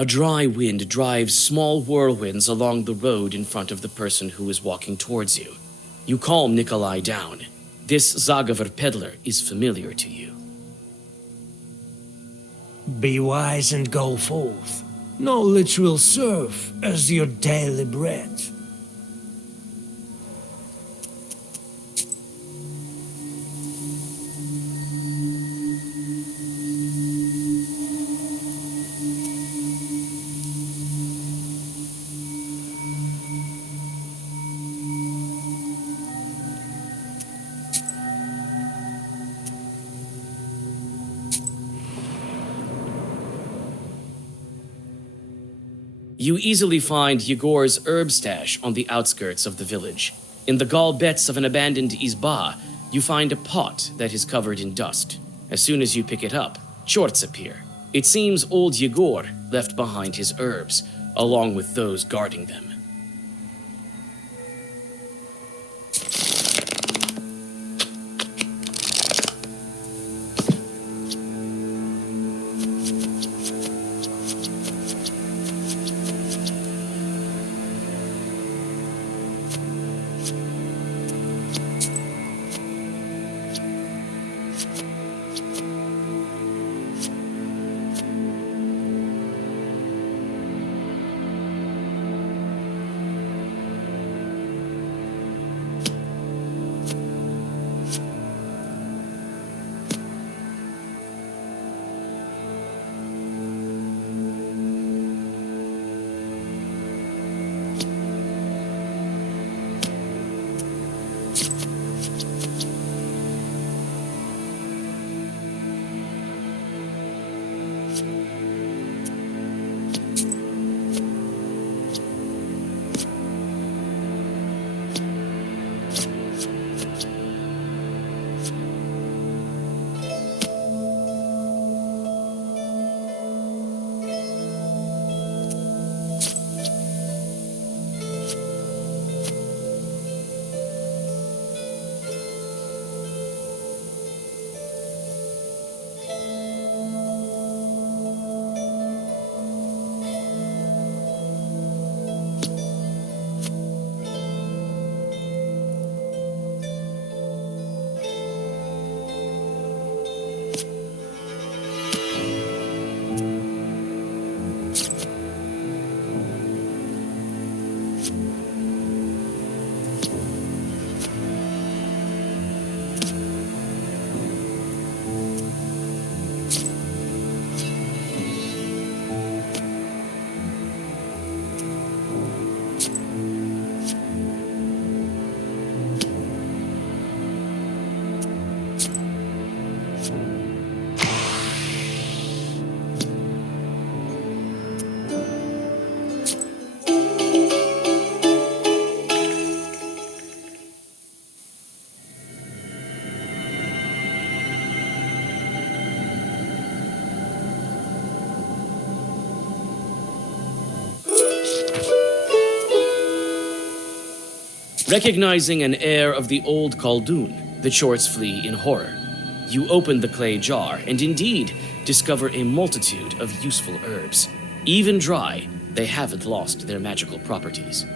A dry wind drives small whirlwinds along the road in front of the person who is walking towards you. You calm Nikolay down. This Zagavar peddler is familiar to you. Be wise and go forth. Knowledge will serve as your daily bread. You easily find Yegor's herb stash on the outskirts of the village. In the gall-bets of an abandoned izba, you find a pot that is covered in dust. As soon as you pick it up, shorts appear. It seems old Yegor left behind his herbs, along with those guarding them. Recognizing an heir of the old Khaldun, the shorts flee in horror. You open the clay jar and indeed discover a multitude of useful herbs. Even dry, they haven't lost their magical properties.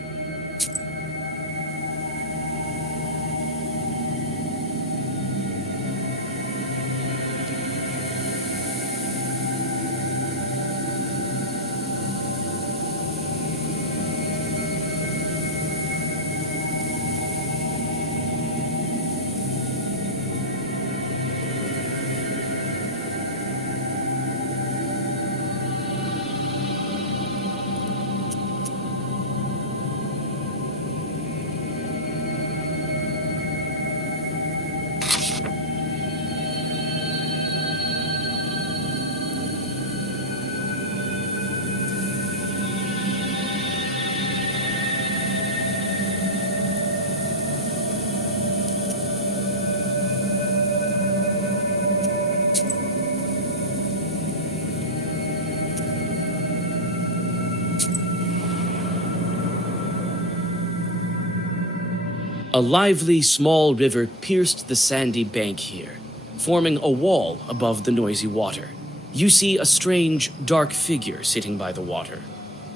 A lively, small river pierced the sandy bank here, forming a wall above the noisy water. You see a strange, dark figure sitting by the water.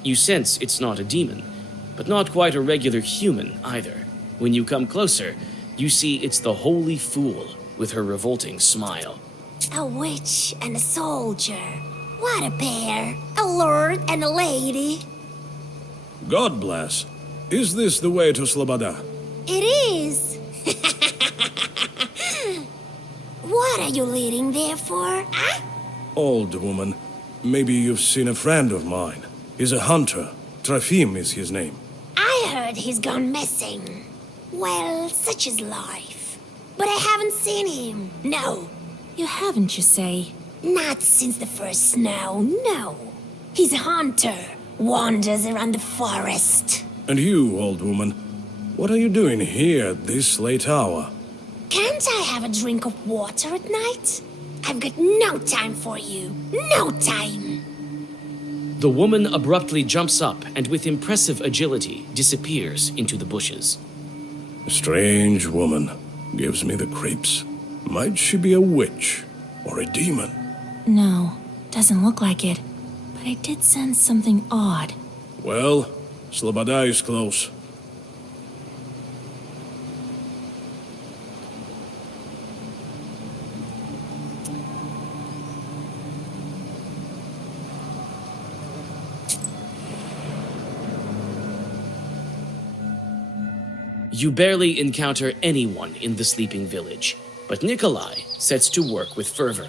You sense it's not a demon, but not quite a regular human either. When you come closer, you see it's the Holy Fool with her revolting smile. A witch and a soldier. What a pair. A lord and a lady. God bless. Is this the way to Sloboda? It is. What are you leading there for, huh? Old woman, maybe you've seen a friend of mine. He's a hunter. Trofim is his name. I heard he's gone missing. Well, such is life. But I haven't seen him. No. You haven't, you say? Not since the first snow, no. He's a hunter. Wanders around the forest. And you, old woman, what are you doing here at this late hour? Can't I have a drink of water at night? I've got no time for you. No time. The woman abruptly jumps up and with impressive agility disappears into the bushes. A strange woman. Gives me the creeps. Might she be a witch? Or a demon? No, doesn't look like it. But I did sense something odd. Well, Sloboda is close. You barely encounter anyone in the sleeping village, but Nikolay sets to work with fervor.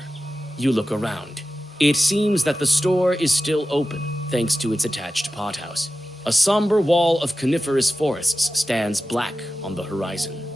You look around. It seems that the store is still open, thanks to its attached pothouse. A somber wall of coniferous forests stands black on the horizon.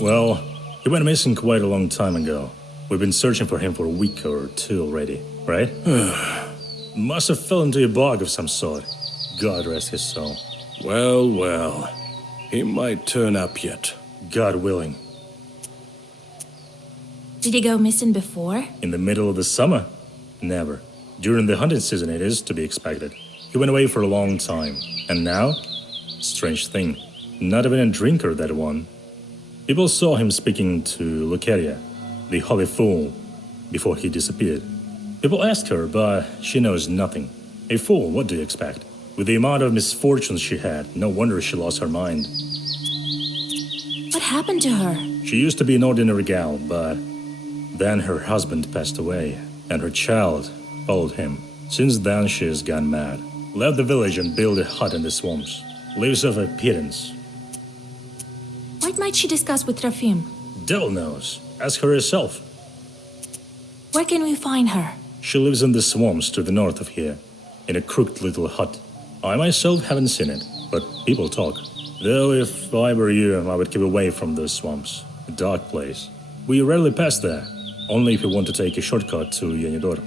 Well, he went missing quite a long time ago. We've been searching for him for a week or two already, right? Must have fell into a bog of some sort. God rest his soul. Well, well. He might turn up yet. God willing. Did he go missing before? In the middle of the summer? Never. During the hunting season, it is to be expected. He went away for a long time. And now? Strange thing. Not even a drinker, that one. People saw him speaking to Lucaria, the holy fool, before he disappeared. People asked her, but she knows nothing. A fool, what do you expect? With the amount of misfortunes she had, no wonder she lost her mind. What happened to her? She used to be an ordinary gal, but then her husband passed away, and her child followed him. Since then, she has gone mad. Left the village and built a hut in the swamps. Lives off a pittance. What might she discuss with Trofim? Devil knows. Ask her herself. Where can we find her? She lives in the swamps to the north of here, in a crooked little hut. I myself haven't seen it, but people talk. Though if I were you, I would keep away from those swamps. A dark place. We rarely pass there, only if you want to take a shortcut to Yanidor.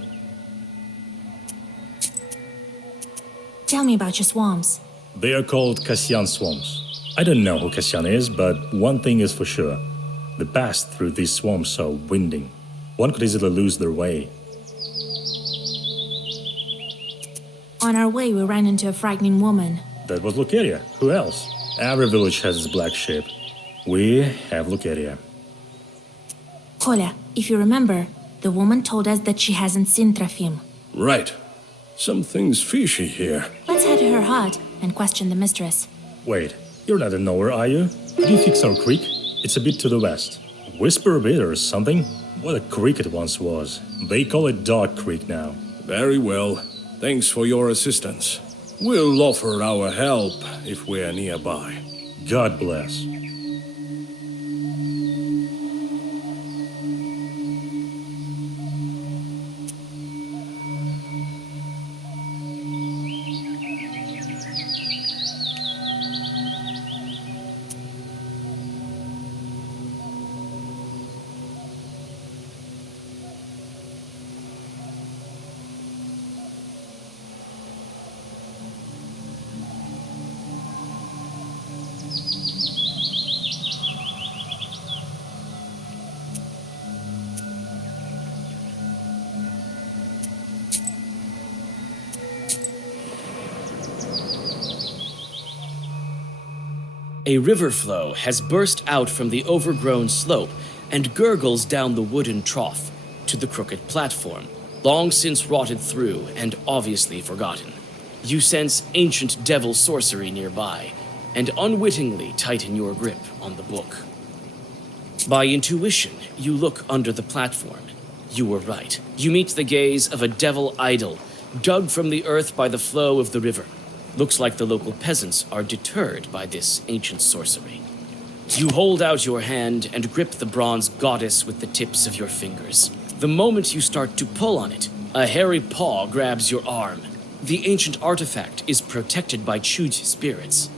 Tell me about your swamps. They are called Kasyan swamps. I don't know who Kasyan is, but one thing is for sure. The paths through these swamps are winding. One could easily lose their way. On our way, we ran into a frightening woman. That was Lucaria. Who else? Every village has its black sheep. We have Lucaria. Kolya, if you remember, the woman told us that she hasn't seen Trofim. Right. Something's fishy here. Let's head to her hut and question the mistress. Wait, you're not in nowhere, are you? Did you fix our creek? It's a bit to the west. Whisper a bit or something? What a creek it once was. They call it Dog Creek now. Very well. Thanks for your assistance. We'll offer our help if we're nearby. God bless. A river flow has burst out from the overgrown slope and gurgles down the wooden trough to the crooked platform, long since rotted through and obviously forgotten. You sense ancient devil sorcery nearby, and unwittingly tighten your grip on the book. By intuition, you look under the platform. You were right. You meet the gaze of a devil idol, dug from the earth by the flow of the river. Looks like the local peasants are deterred by this ancient sorcery. You hold out your hand and grip the bronze goddess with the tips of your fingers. The moment you start to pull on it, a hairy paw grabs your arm. The ancient artifact is protected by Chuj spirits.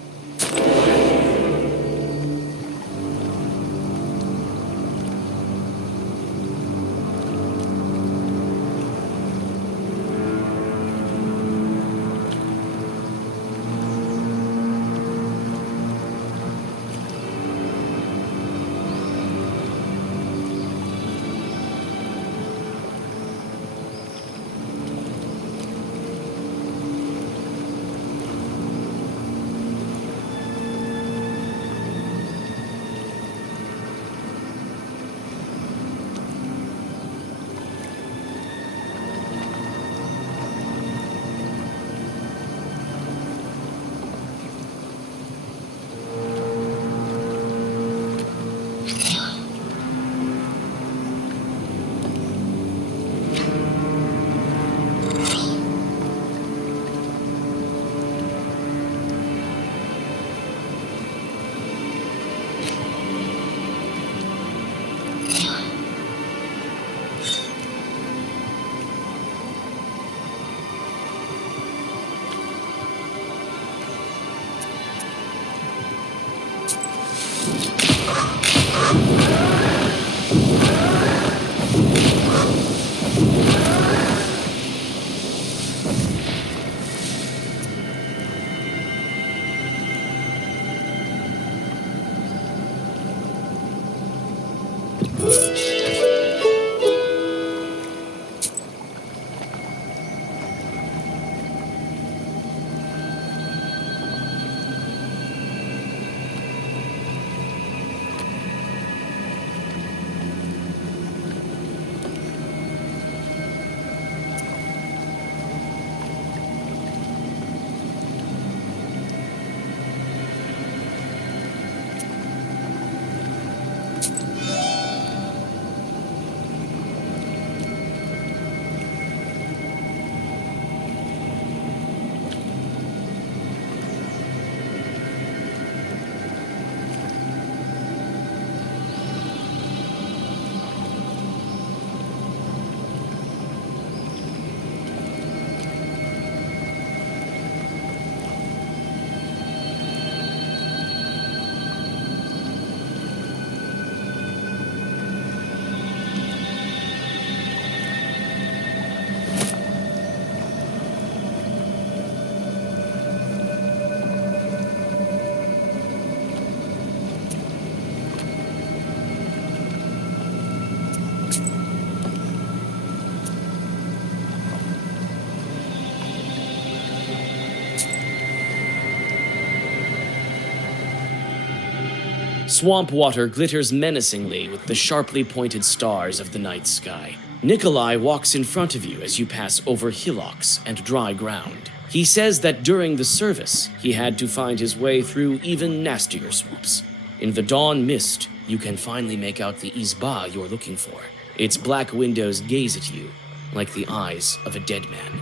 Swamp water glitters menacingly with the sharply pointed stars of the night sky. Nikolay walks in front of you as you pass over hillocks and dry ground. He says that during the service, he had to find his way through even nastier swamps. In the dawn mist, you can finally make out the izba you're looking for. Its black windows gaze at you like the eyes of a dead man.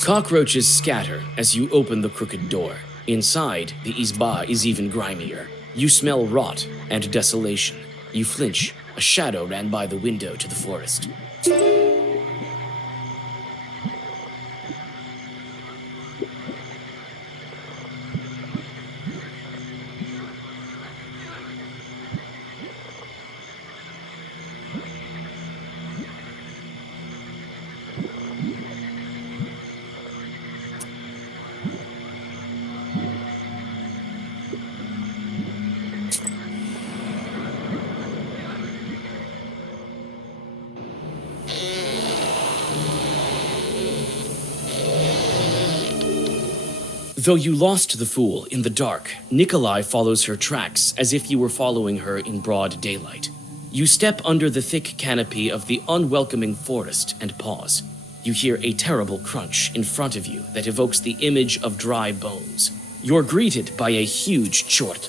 Cockroaches scatter as you open the crooked door. Inside, the izba is even grimier. You smell rot and desolation. You flinch. A shadow ran by the window to the forest. Though you lost the fool in the dark, Nikolay follows her tracks as if you were following her in broad daylight. You step under the thick canopy of the unwelcoming forest and pause. You hear a terrible crunch in front of you that evokes the image of dry bones. You're greeted by a huge chort.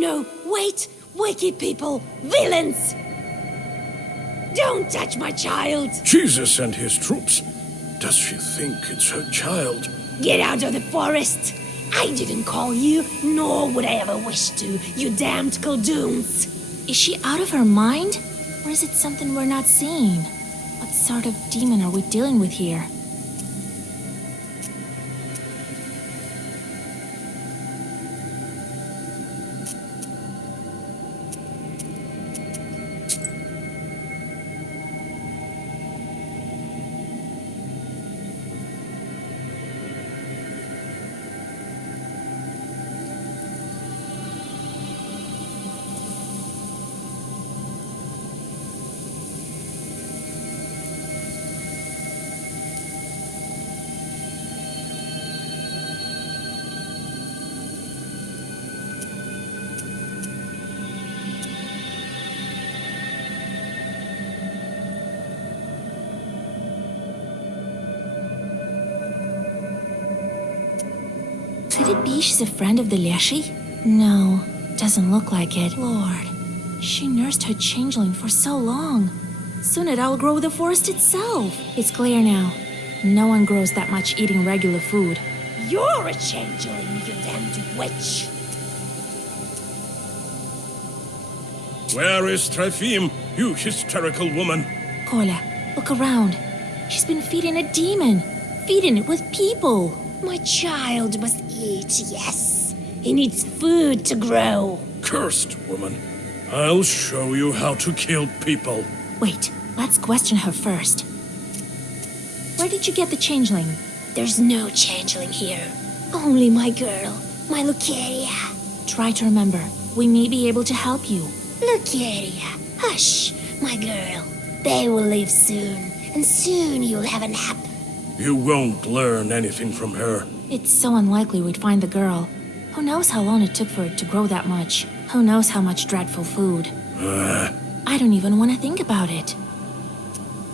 No, wait! Wicked people! Villains! Don't touch my child! Jesus and his troops. Does she think it's her child? Get out of the forest! I didn't call you, nor would I ever wish to, you damned Khaldun's! Is she out of her mind? Or is it something we're not seeing? What sort of demon are we dealing with here? Could it be she's a friend of the Leshy? No, doesn't look like it. Lord, she nursed her changeling for so long. Soon it outgrow the forest itself. It's clear now. No one grows that much eating regular food. You're a changeling, you damned witch! Where is Trofim, you hysterical woman? Kolya, look around. She's been feeding a demon. Feeding it with people. My child must eat, yes. He needs food to grow. Cursed woman. I'll show you how to kill people. Wait, let's question her first. Where did you get the changeling? There's no changeling here. Only my girl, my Lucaria. Try to remember. We may be able to help you. Lucaria, hush, my girl. They will leave soon, and soon you'll have a nap. You won't learn anything from her. It's so unlikely we'd find the girl. Who knows how long it took for it to grow that much? Who knows how much dreadful food? I don't even want to think about it.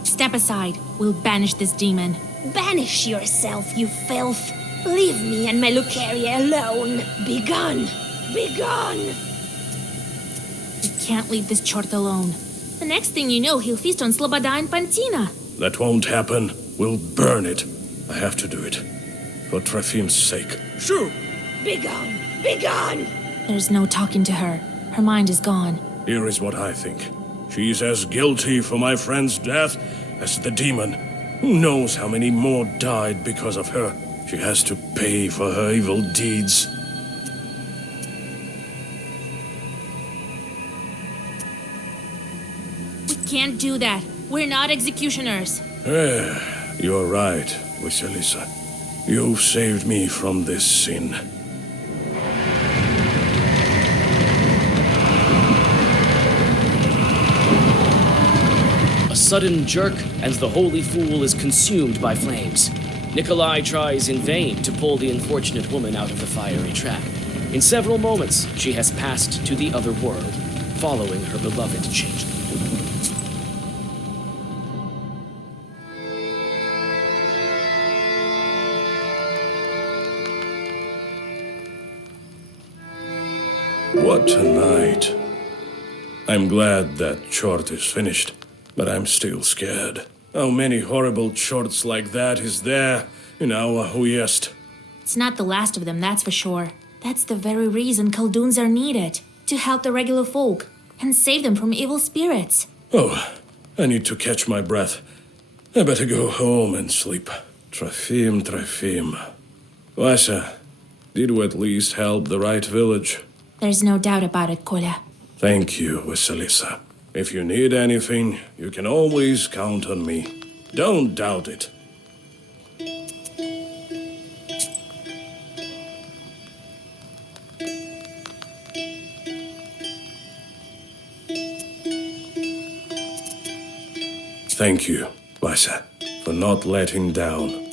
Step aside. We'll banish this demon. Banish yourself, you filth. Leave me and my Lucaria alone. Be gone. Be gone. We can't leave this chort alone. The next thing you know, he'll feast on Sloboda and Pantina. That won't happen. We'll burn it. I have to do it. For Trofim's sake. Shoo! Be gone. Be gone. There's no talking to her. Her mind is gone. Here is what I think. She's as guilty for my friend's death as the demon. Who knows how many more died because of her? She has to pay for her evil deeds. We can't do that. We're not executioners. You're right, Vasilisa. You've saved me from this sin. A sudden jerk, and the holy fool is consumed by flames. Nikolay tries in vain to pull the unfortunate woman out of the fiery trap. In several moments, she has passed to the other world, following her beloved changeling. What a night. I'm glad that chort is finished, but I'm still scared. How many horrible chorts like that is there in our Uyezd? It's not the last of them, that's for sure. That's the very reason Khalduns are needed. To help the regular folk and save them from evil spirits. Oh, I need to catch my breath. I better go home and sleep. Trofim. Vasa, did we at least help the right village? There's no doubt about it, Kolya. Thank you, Vasilisa. If you need anything, you can always count on me. Don't doubt it. Thank you, Vasa, for not letting down.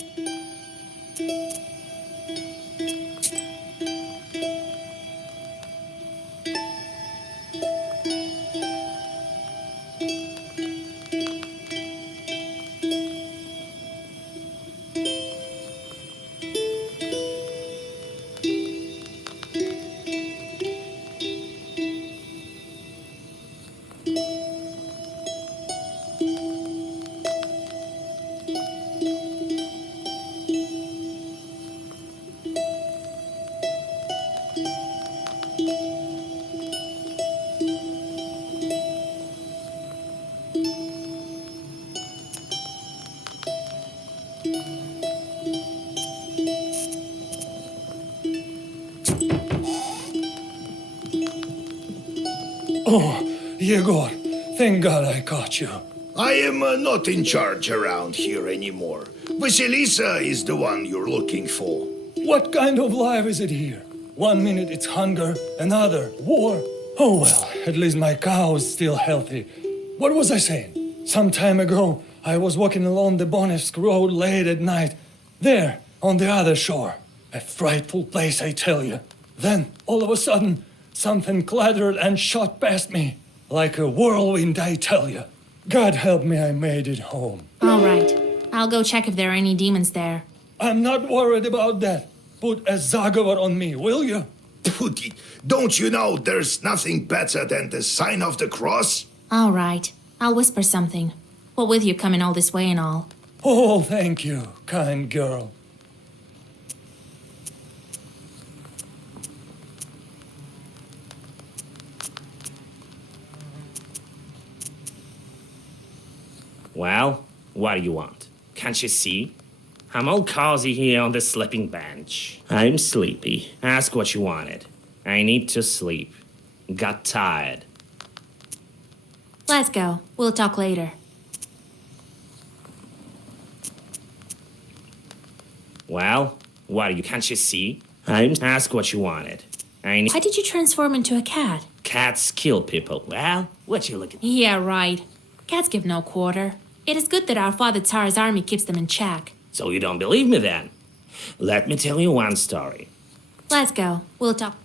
Oh, Yegor, thank God I caught you. I am not in charge around here anymore. Vasilisa is the one you're looking for. What kind of life is it here? 1 minute it's hunger, another war. Oh well, at least my cow is still healthy. What was I saying? Some time ago, I was walking along the Bonevsk road late at night. There, on the other shore. A frightful place, I tell you. Then, all of a sudden, something clattered and shot past me. Like a whirlwind, I tell you. God help me, I made it home. All right. I'll go check if there are any demons there. I'm not worried about that. Put a Zagovar on me, will you? Don't you know there's nothing better than the sign of the cross? All right. I'll whisper something. What with you coming all this way and all? Oh, thank you, kind girl. Well, what do you want? Can't you see? I'm all cozy here on the sleeping bench. I'm sleepy. Ask what you wanted. I need to sleep. Got tired. Let's go. We'll talk later. Well, what do you... Can't you see? Ask what you wanted. Why did you transform into a cat? Cats kill people. Well, what you looking... Yeah, right. Cats give no quarter. It is good that our father Tsar's army keeps them in check. So you don't believe me then? Let me tell you one story. Let's go. We'll talk.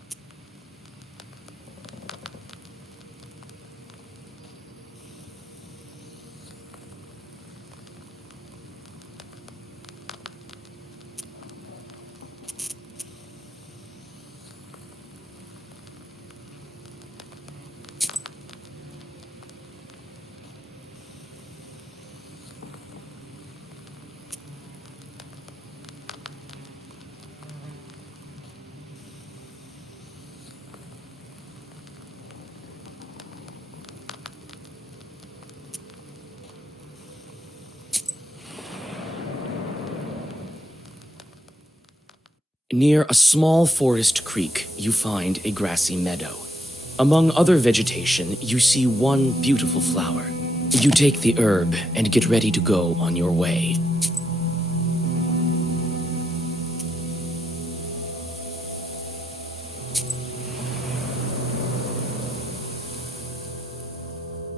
Near a small forest creek, you find a grassy meadow. Among other vegetation, you see one beautiful flower. You take the herb and get ready to go on your way.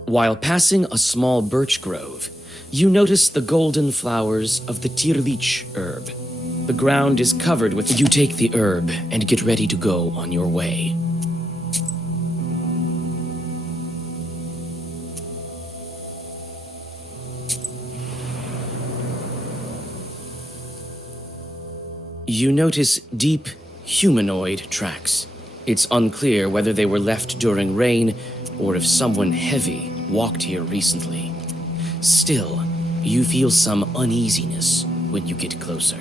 While passing a small birch grove, you notice the golden flowers of the tirlich herb. The ground is covered with... You take the herb and get ready to go on your way. You notice deep, humanoid tracks. It's unclear whether they were left during rain or if someone heavy walked here recently. Still, you feel some uneasiness when you get closer.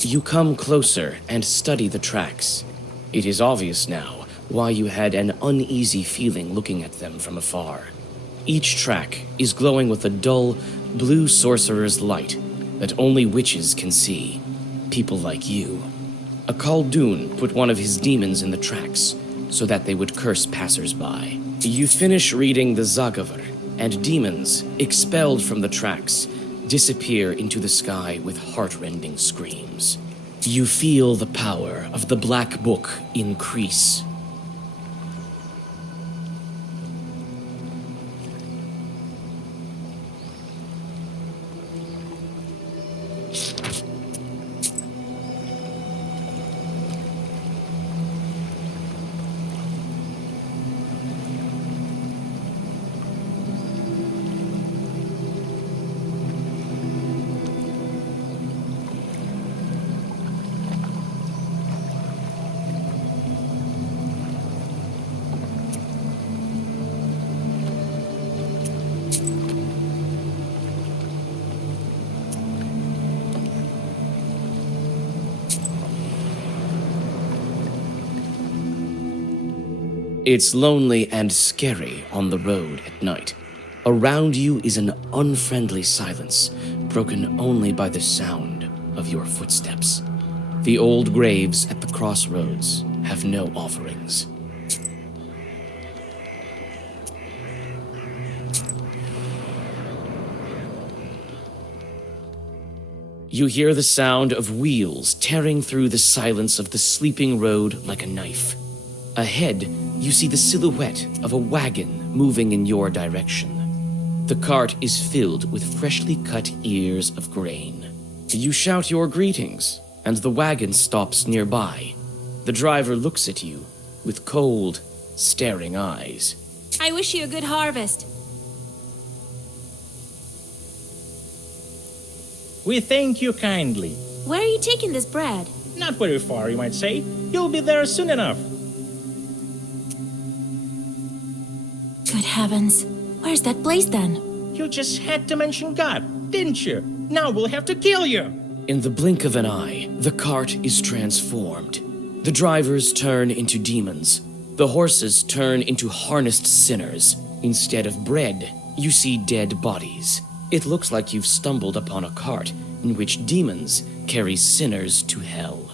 You come closer and study the tracks. It is obvious now why you had an uneasy feeling looking at them from afar. Each track is glowing with a dull, blue sorcerer's light that only witches can see. people like you. A Khaldun put one of his demons in the tracks so that they would curse passers-by. You finish reading the Zagavr, and demons, expelled from the tracks, disappear into the sky with heart-rending screams. You feel the power of the Black Book increase. It's lonely and scary on the road at night. Around you is an unfriendly silence, broken only by the sound of your footsteps. The old graves at the crossroads have no offerings. You hear the sound of wheels tearing through the silence of the sleeping road like a knife. Ahead, you see the silhouette of a wagon moving in your direction. The cart is filled with freshly cut ears of grain. You shout your greetings, and the wagon stops nearby. The driver looks at you with cold, staring eyes. I wish you a good harvest. We thank you kindly. Where are you taking this bread? Not very far, you might say. You'll be there soon enough. Good heavens. Where's that place then? You just had to mention God, didn't you? Now we'll have to kill you. In the blink of an eye, the cart is transformed. The drivers turn into demons. The horses turn into harnessed sinners. Instead of bread, you see dead bodies. It looks like you've stumbled upon a cart in which demons carry sinners to hell.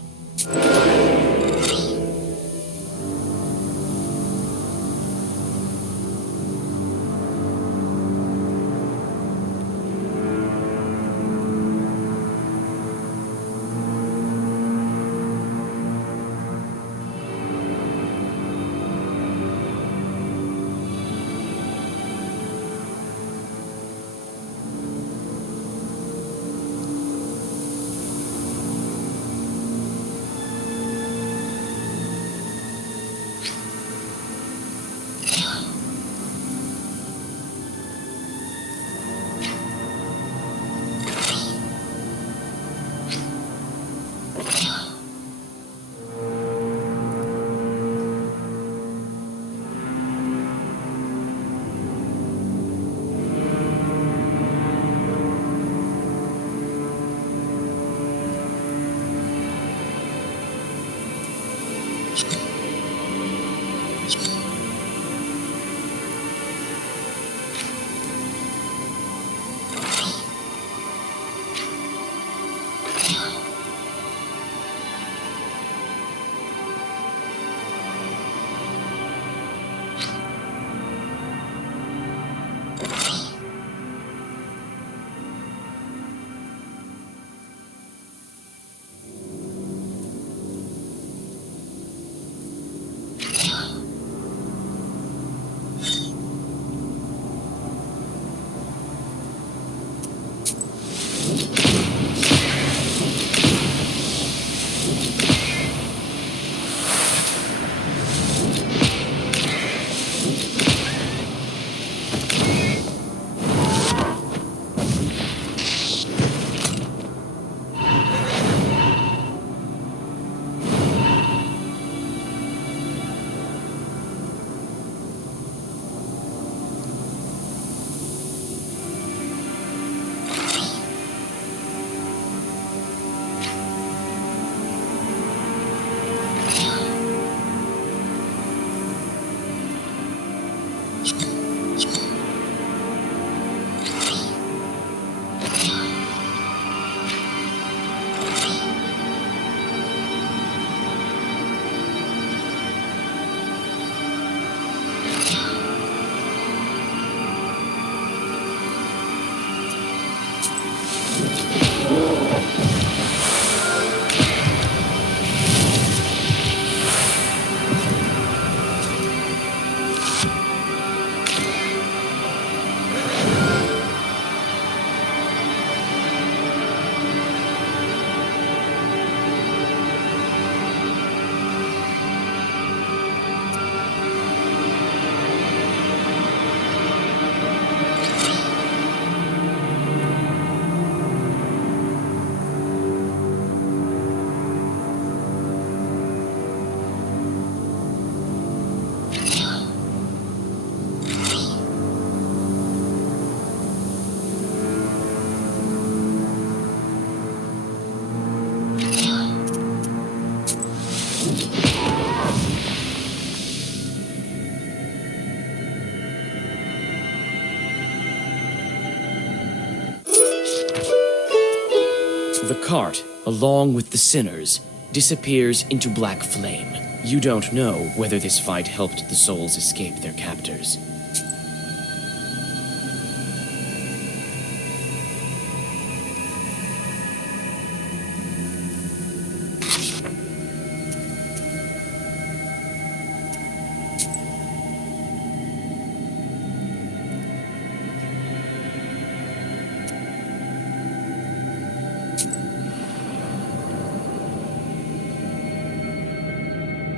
The cart, along with the sinners, disappears into black flame. You don't know whether this fight helped the souls escape their captors.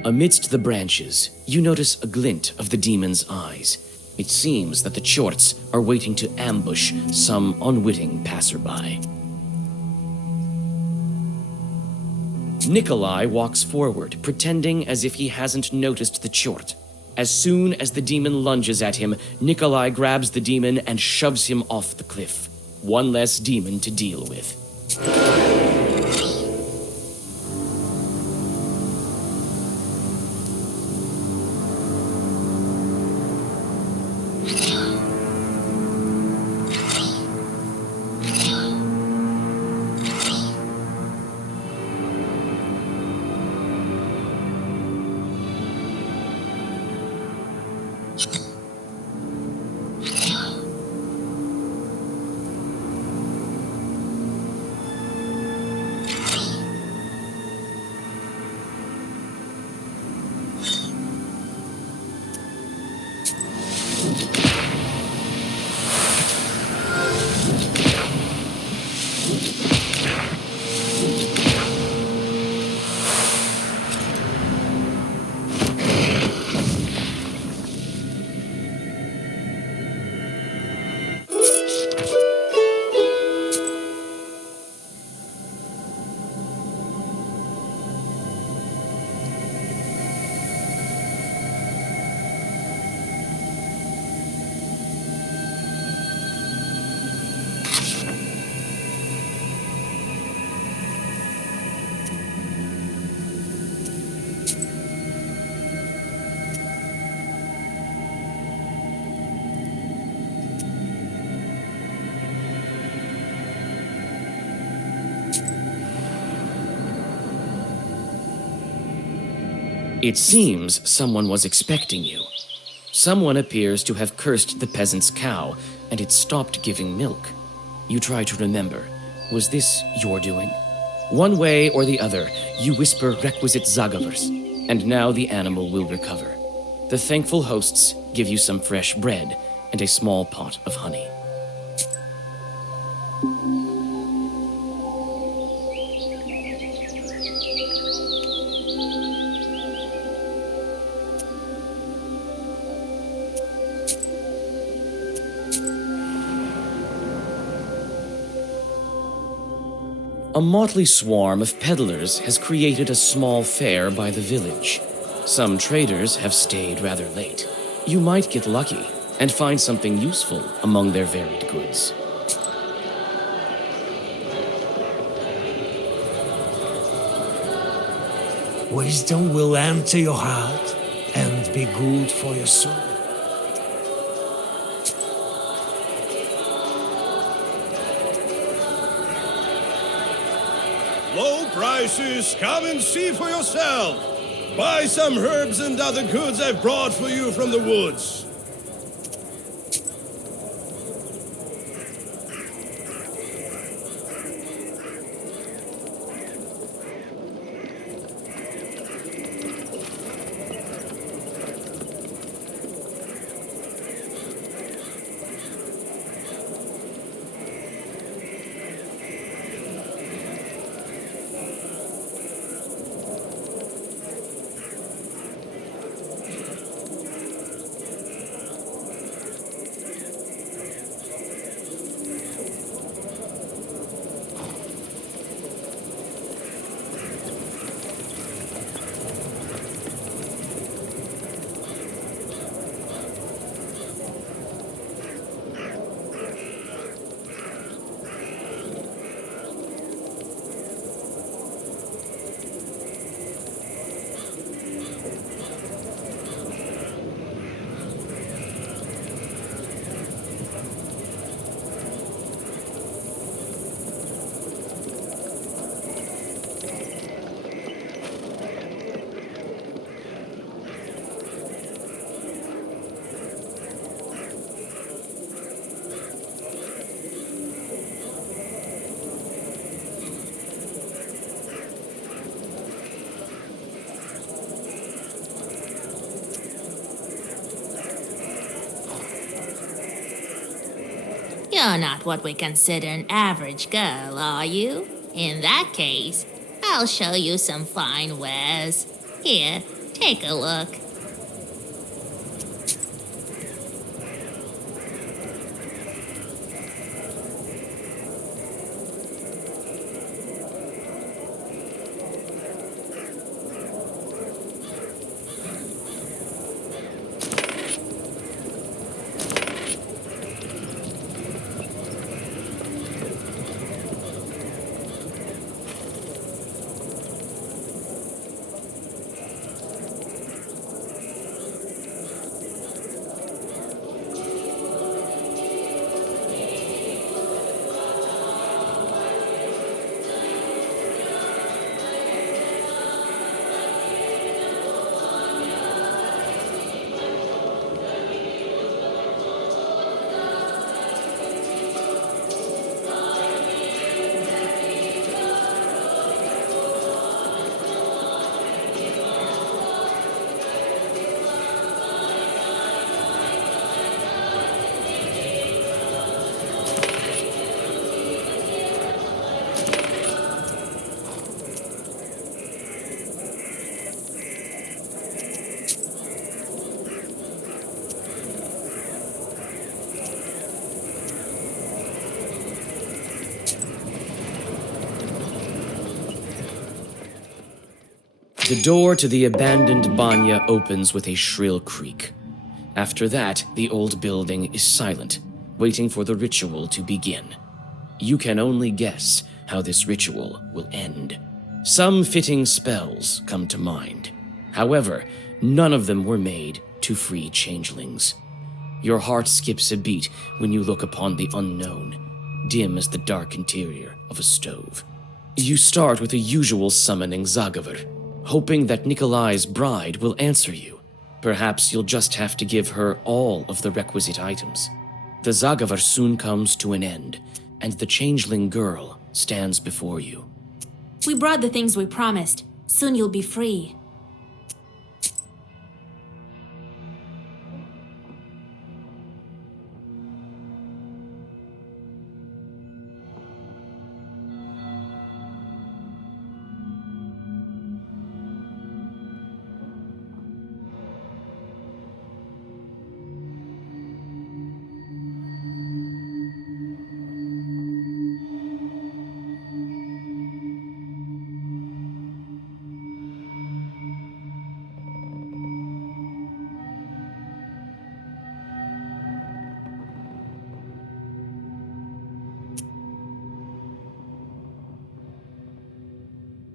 Amidst the branches, you notice a glint of the demon's eyes. It seems that the Chorts are waiting to ambush some unwitting passerby. Nikolay walks forward, pretending as if he hasn't noticed the Chort. As soon as the demon lunges at him, Nikolay grabs the demon and shoves him off the cliff. One less demon to deal with. It seems someone was expecting you. Someone appears to have cursed the peasant's cow, and it stopped giving milk. You try to remember. Was this your doing? One way or the other, you whisper requisite zagavers, and now the animal will recover. The thankful hosts give you some fresh bread and a small pot of honey. A motley swarm of peddlers has created a small fair by the village. Some traders have stayed rather late. You might get lucky and find something useful among their varied goods. Wisdom will enter your heart and be good for your soul. Low prices, come and see for yourself. Buy some herbs and other goods I've brought for you from the woods. You're not what we consider an average girl, are you? In that case, I'll show you some fine wares. Here, take a look. The door to the abandoned banya opens with a shrill creak. After that, the old building is silent, waiting for the ritual to begin. You can only guess how this ritual will end. Some fitting spells come to mind. However, none of them were made to free changelings. Your heart skips a beat when you look upon the unknown, dim as the dark interior of a stove. You start with the usual summoning Zagavar, hoping that Nikolay's bride will answer you. Perhaps you'll just have to give her all of the requisite items. The Zagavar soon comes to an end, and the changeling girl stands before you. We brought the things we promised. Soon you'll be free.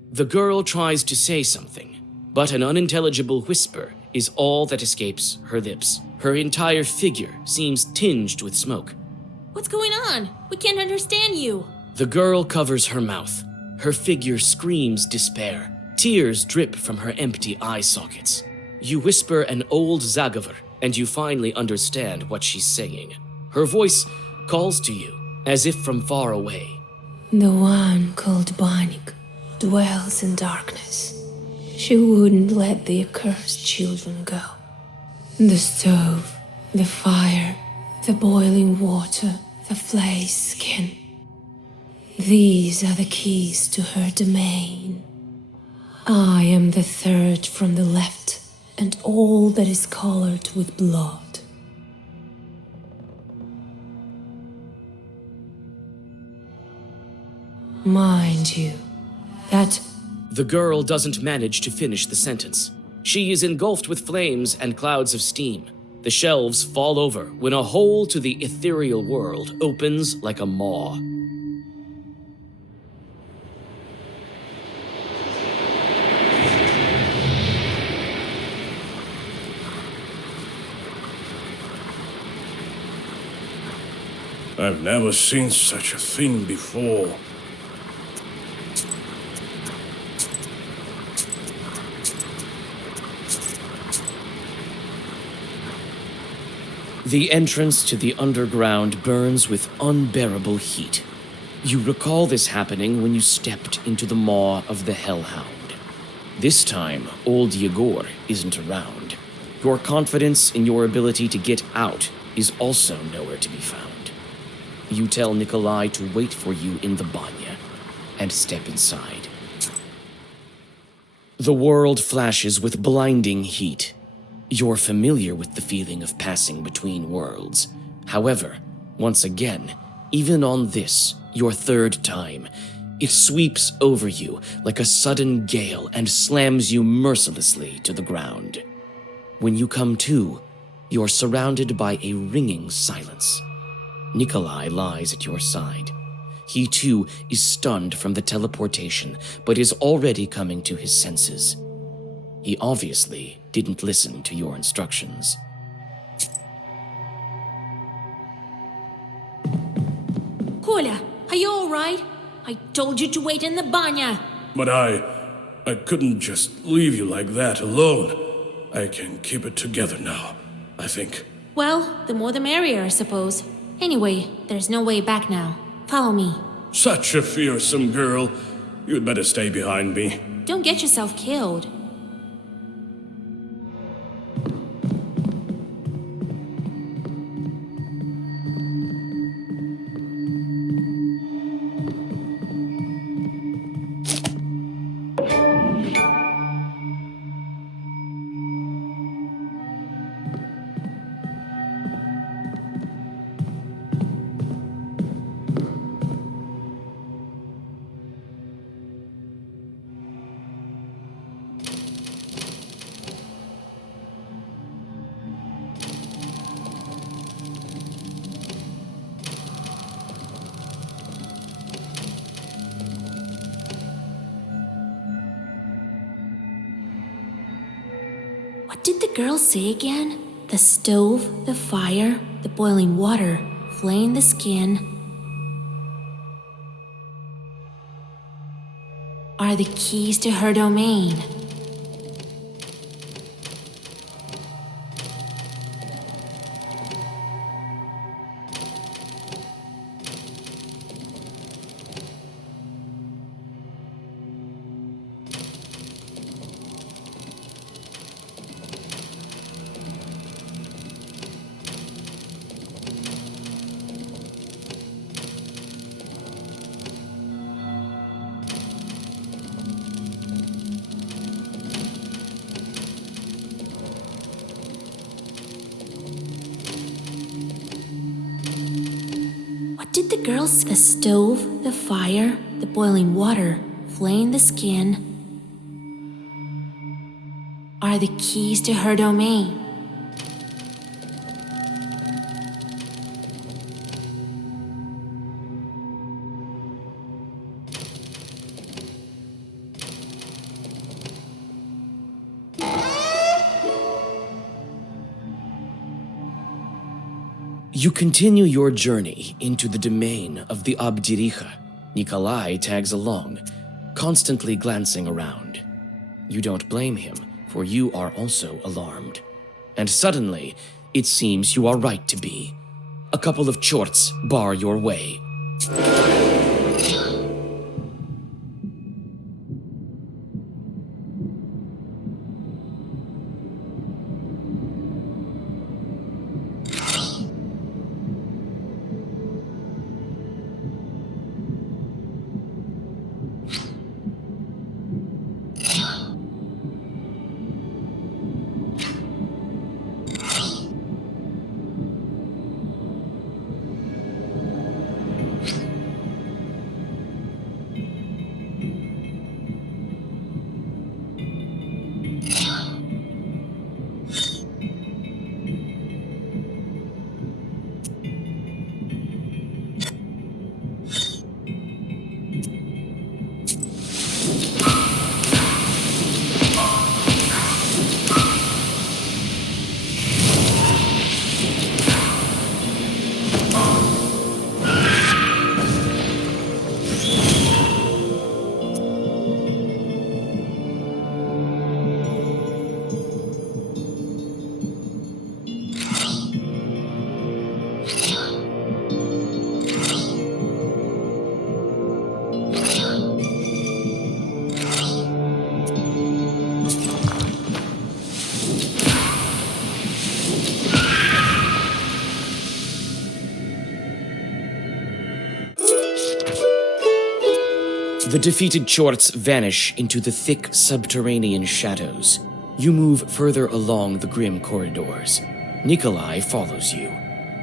The girl tries to say something, but an unintelligible whisper is all that escapes her lips. Her entire figure seems tinged with smoke. What's going on? We can't understand you. The girl covers her mouth. Her figure screams despair. Tears drip from her empty eye sockets. You whisper an old Zagavar, and you finally understand what she's saying. Her voice calls to you, as if from far away. The one called Banik dwells in darkness. She wouldn't let the accursed children go. The stove, the fire, the boiling water, the flayed skin. These are the keys to her domain. I am the third from the left, and all that is colored with blood. Mind you, that... The girl doesn't manage to finish the sentence. She is engulfed with flames and clouds of steam. The shelves fall over when a hole to the ethereal world opens like a maw. I've never seen such a thing before. The entrance to the underground burns with unbearable heat. You recall this happening when you stepped into the maw of the Hellhound. This time, old Yegor isn't around. Your confidence in your ability to get out is also nowhere to be found. You tell Nikolay to wait for you in the banya and step inside. The world flashes with blinding heat. You're familiar with the feeling of passing between worlds. However, once again, even on this, your third time, it sweeps over you like a sudden gale and slams you mercilessly to the ground. When you come to, you're surrounded by a ringing silence. Nikolay lies at your side. He too is stunned from the teleportation, but is already coming to his senses. He obviously didn't listen to your instructions. Kolya, are you alright? I told you to wait in the banya. But I couldn't just leave you like that alone. I can keep it together now, I think. Well, the more the merrier, I suppose. Anyway, there's no way back now. Follow me. Such a fearsome girl. You'd better stay behind me. Don't get yourself killed. What did the girl say again? The stove, the fire, the boiling water, flaying the skin are the keys to her domain. Did the girls the stove, the fire, the boiling water, flaying the skin are the keys to her domain? You continue your journey into the domain of the Obderiha. Nikolay tags along, constantly glancing around. You don't blame him, for you are also alarmed. And suddenly, it seems you are right to be. A couple of chorts bar your way. The defeated Chorts vanish into the thick subterranean shadows. You move further along the grim corridors. Nikolay follows you.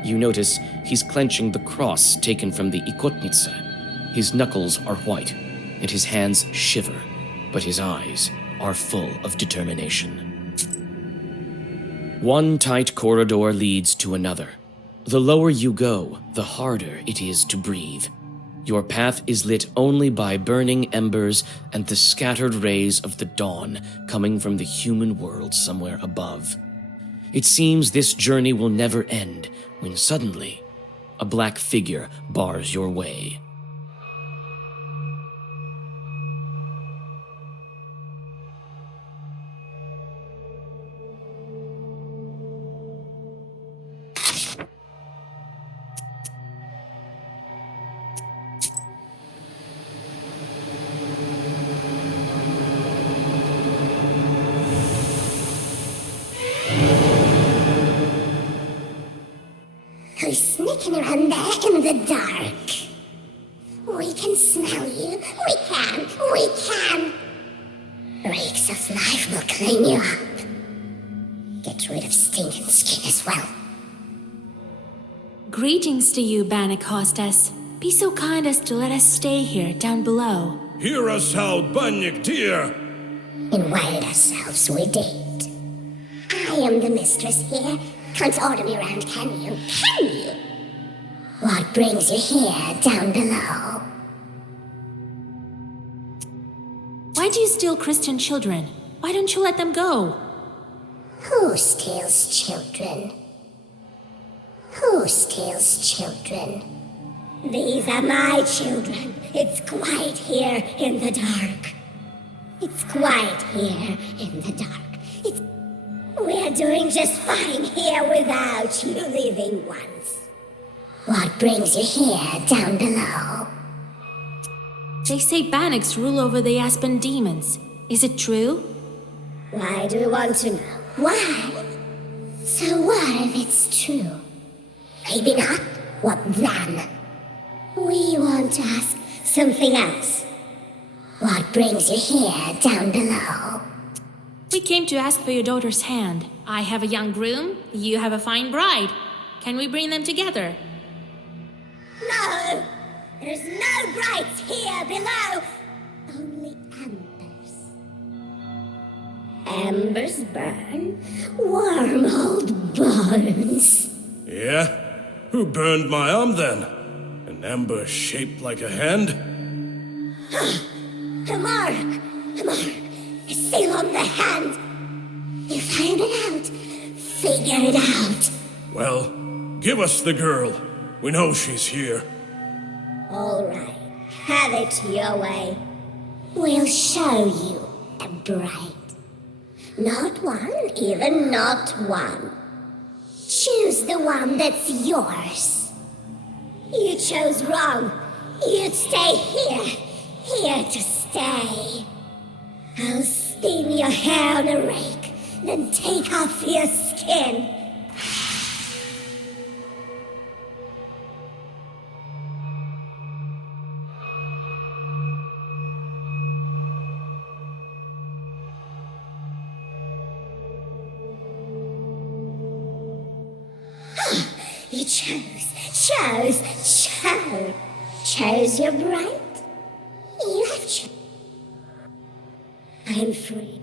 You notice he's clenching the cross taken from the Ikotnitsa. His knuckles are white, and his hands shiver, but his eyes are full of determination. One tight corridor leads to another. The lower you go, the harder it is to breathe. Your path is lit only by burning embers and the scattered rays of the dawn coming from the human world somewhere above. It seems this journey will never end when suddenly a black figure bars your way. Who's sneaking around there in the dark? We can smell you. We can. Reeks of life will clean you up. Get rid of stinking skin as well. Greetings to you, Bannock hostess. Be so kind as to let us stay here down below. Hear us out, Bannock dear! Invited ourselves, we did. I am the mistress here. Can't order me around, can you? Can you? What brings you here, down below? Why do you steal Christian children? Why don't you let them go? Who steals children? Who steals children? These are my children. It's quiet here in the dark. It's quiet here in the dark. We're doing just fine here without you living ones. What brings you here, down below? They say Bannocks rule over the Aspen demons. Is it true? Why do you want to know? Why? So what if it's true? Maybe not. What then? We want to ask something else. What brings you here, down below? We came to ask for your daughter's hand. I have a young groom, you have a fine bride. Can we bring them together? No! There's no brides here below! Only embers. Embers burn? Warm old bones. Yeah? Who burned my arm then? An ember shaped like a hand? A mark! A seal on the hand! You find it out. Figure it out. Well, give us the girl. We know she's here. All right. Have it your way. We'll show you a bride. Not one, even not one. Choose the one that's yours. You chose wrong. You'd stay here. Here to stay. I'll spin your hair on a rake, then take off your skin. You chose your bride? You have chosen. I'm free.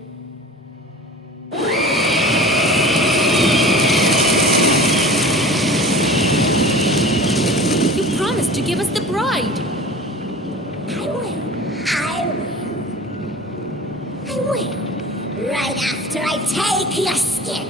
You promised to give us the bride. I will. Right after I take your skin.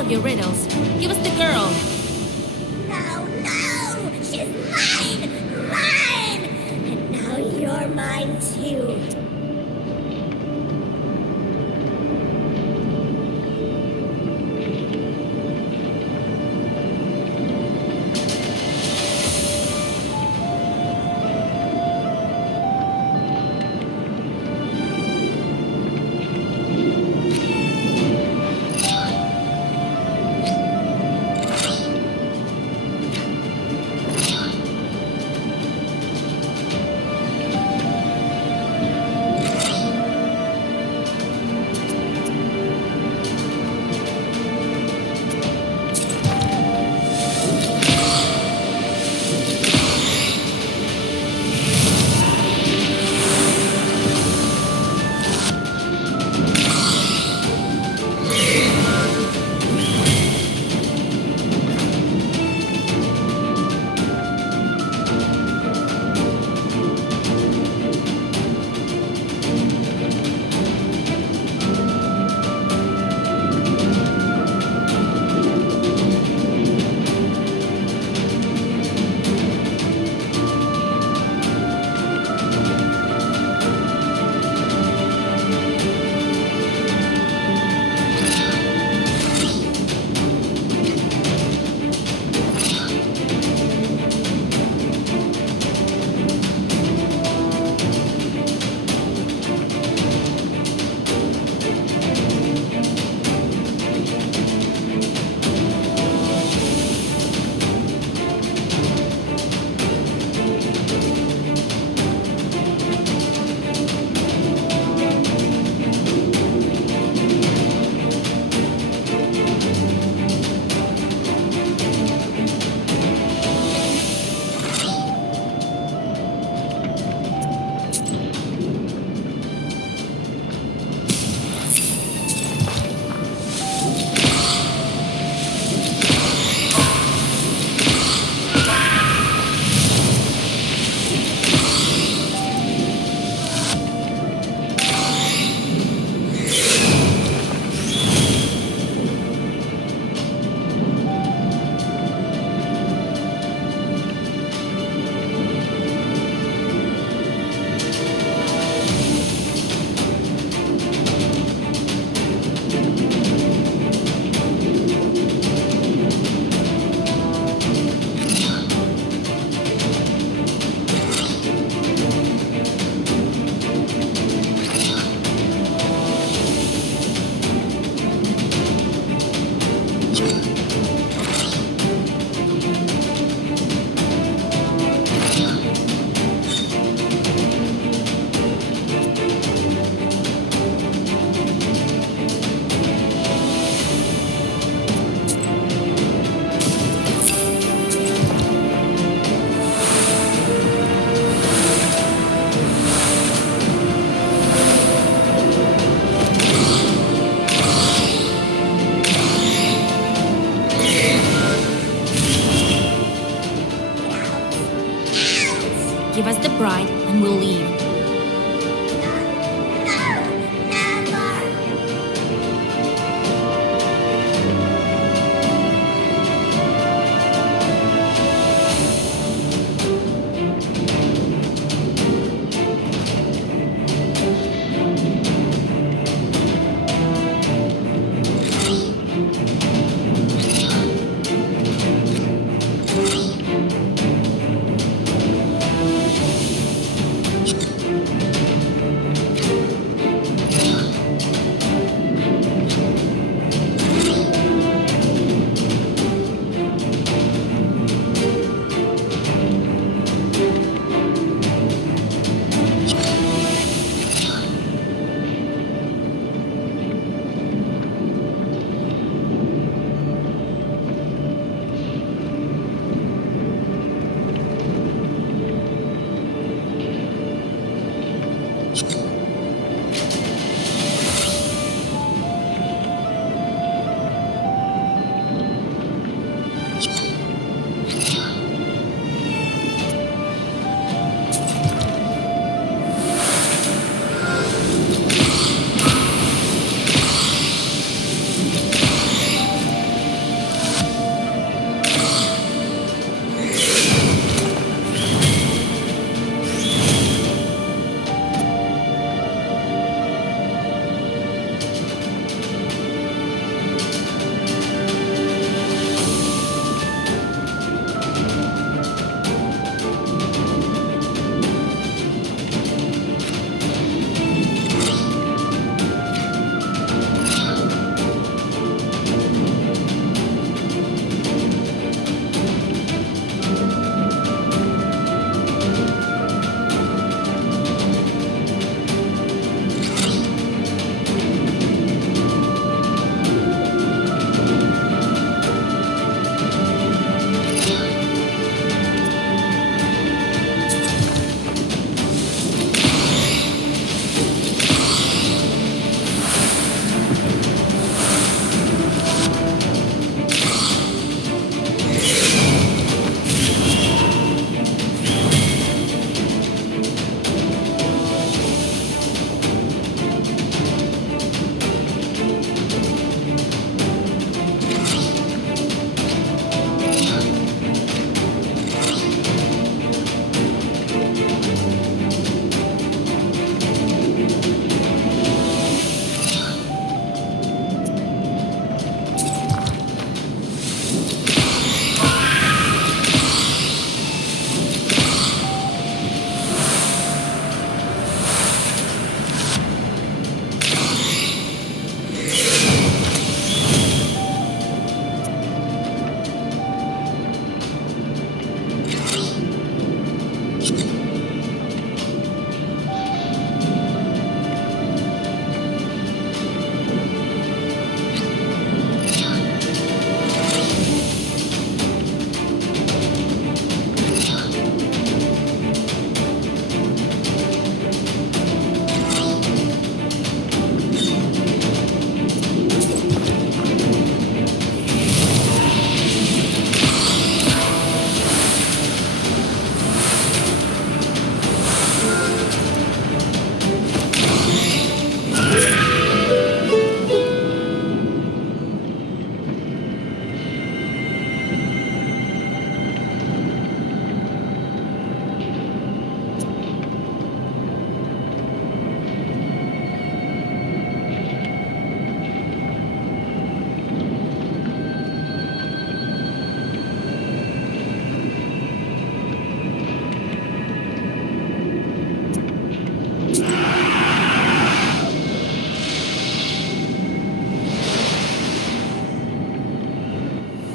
of your riddles. Give us the girl. No, no! She's mine! Mine! And now you're mine too.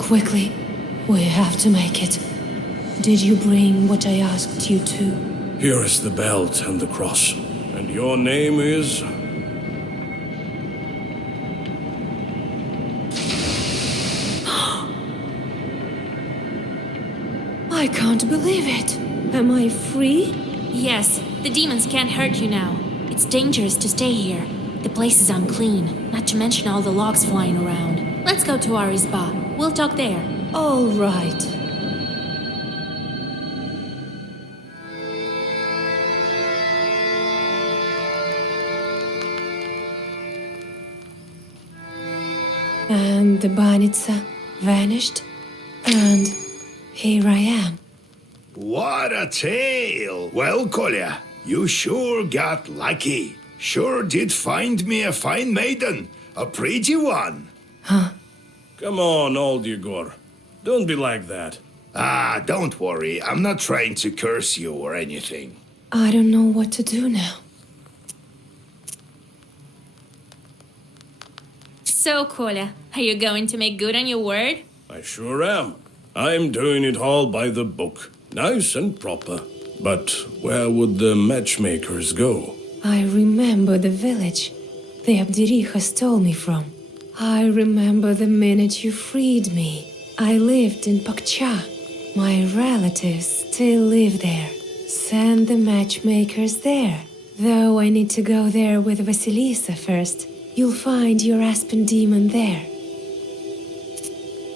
Quickly, we have to make it. Did you bring what I asked you to? Here is the belt and the cross. And your name is? I can't believe it. Am I free? Yes, the demons can't hurt you now. It's dangerous to stay here. The place is unclean, not to mention all the logs flying around. Let's go to our spa. We'll talk there. All right. And the banitsa vanished, and here I am. What a tale! Well, Kolya, you sure got lucky. Sure did find me a fine maiden, a pretty one. Come on, old Yegor. Don't be like that. Ah, don't worry, I'm not trying to curse you or anything. I don't know what to do now. So, Kolya, are you going to make good on your word? I sure am. I'm doing it all by the book. Nice and proper. But where would the matchmakers go? I remember the village the Obderiha stole me from. I remember the minute you freed me. I lived in Pakcha. My relatives still live there. Send the matchmakers there. Though I need to go there with Vasilisa first. You'll find your aspen demon there.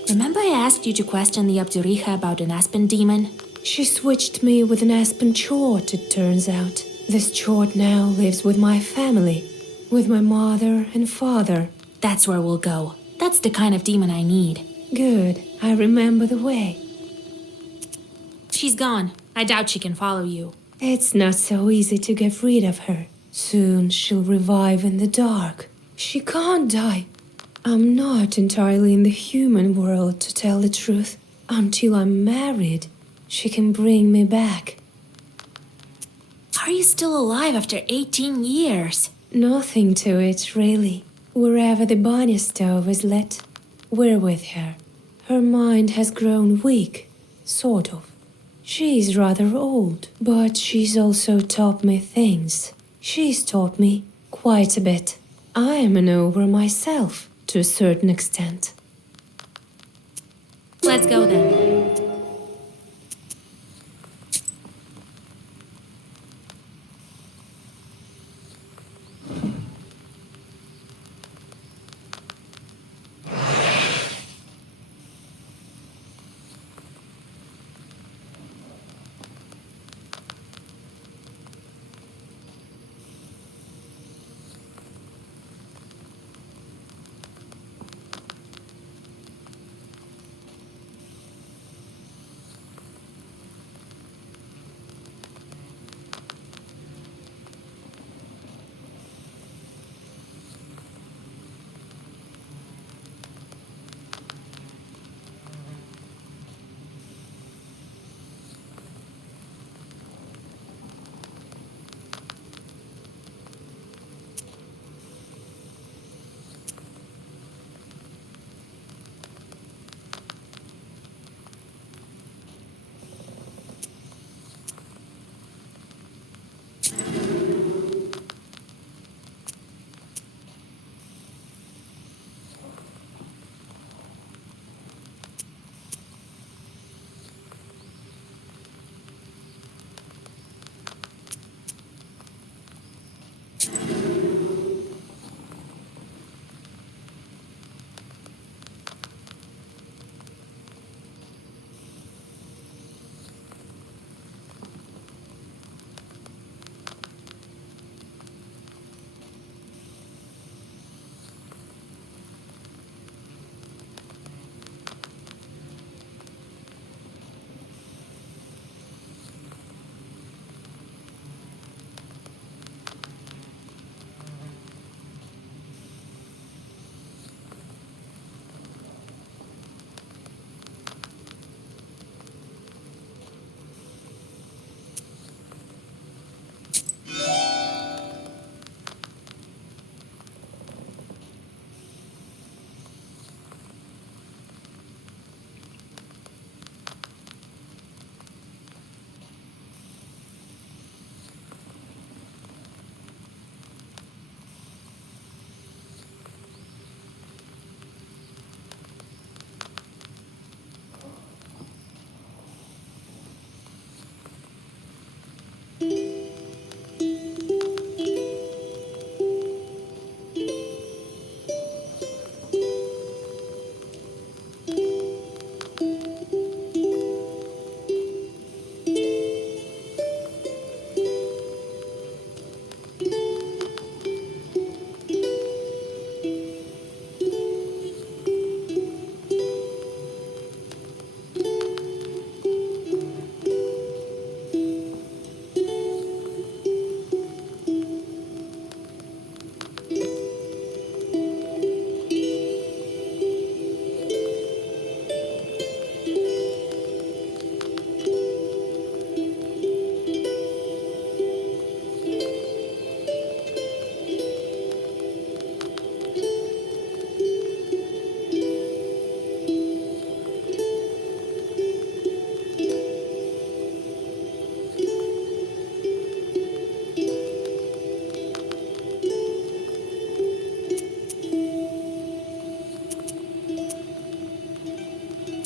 Remember I asked you to question the Obderiha about an aspen demon? She switched me with an aspen chort, it turns out. This chort now lives with my family. With my mother and father. That's where we'll go. That's the kind of demon I need. Good. I remember the way. She's gone. I doubt she can follow you. It's not so easy to get rid of her. Soon she'll revive in the dark. She can't die. I'm not entirely in the human world, to tell the truth. Until I'm married, she can bring me back. Are you still alive after 18 years? Nothing to it, really. Wherever the Banya stove is lit, we're with her. Her mind has grown weak, sort of. She's rather old, but she's also taught me things. She's taught me quite a bit. I am an ogre myself, to a certain extent. Let's go then.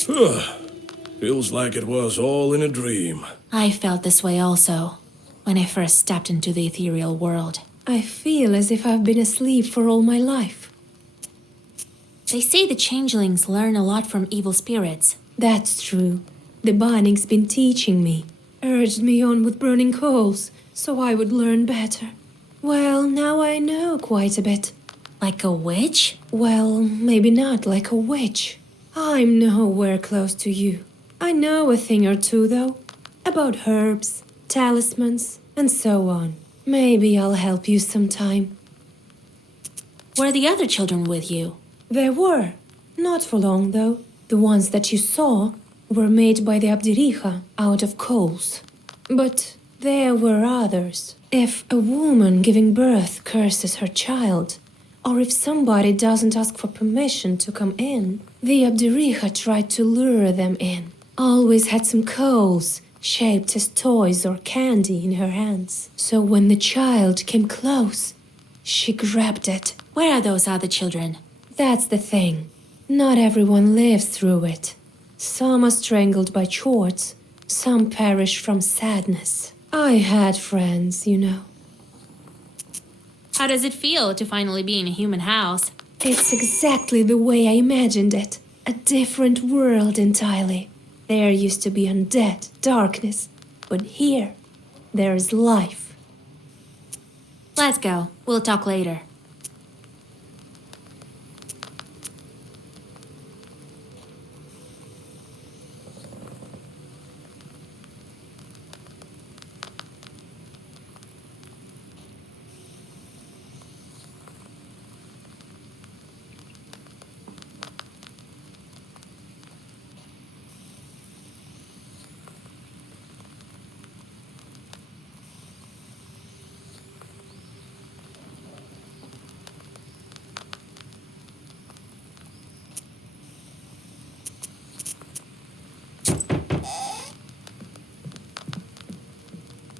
Feels like it was all in a dream. I felt this way also, when I first stepped into the ethereal world. I feel as if I've been asleep for all my life. They say the changelings learn a lot from evil spirits. That's true. The Banig's been teaching me, urged me on with burning coals, so I would learn better. Well, now I know quite a bit. Like a witch? Well, maybe not like a witch. I'm nowhere close to you. I know a thing or two, though. About herbs, talismans, and so on. Maybe I'll help you sometime. Were the other children with you? There were. Not for long, though. The ones that you saw were made by the Obderiha out of coals. But there were others. If a woman giving birth curses her child, or if somebody doesn't ask for permission to come in, the Obderiha tried to lure them in. Always had some coals, shaped as toys or candy, in her hands. So when the child came close, she grabbed it. Where are those other children? That's the thing. Not everyone lives through it. Some are strangled by chords, some perish from sadness. I had friends, you know. How does it feel to finally be in a human house? It's exactly the way I imagined it. A different world entirely. There used to be undead, darkness. But here, there's life. Let's go. We'll talk later.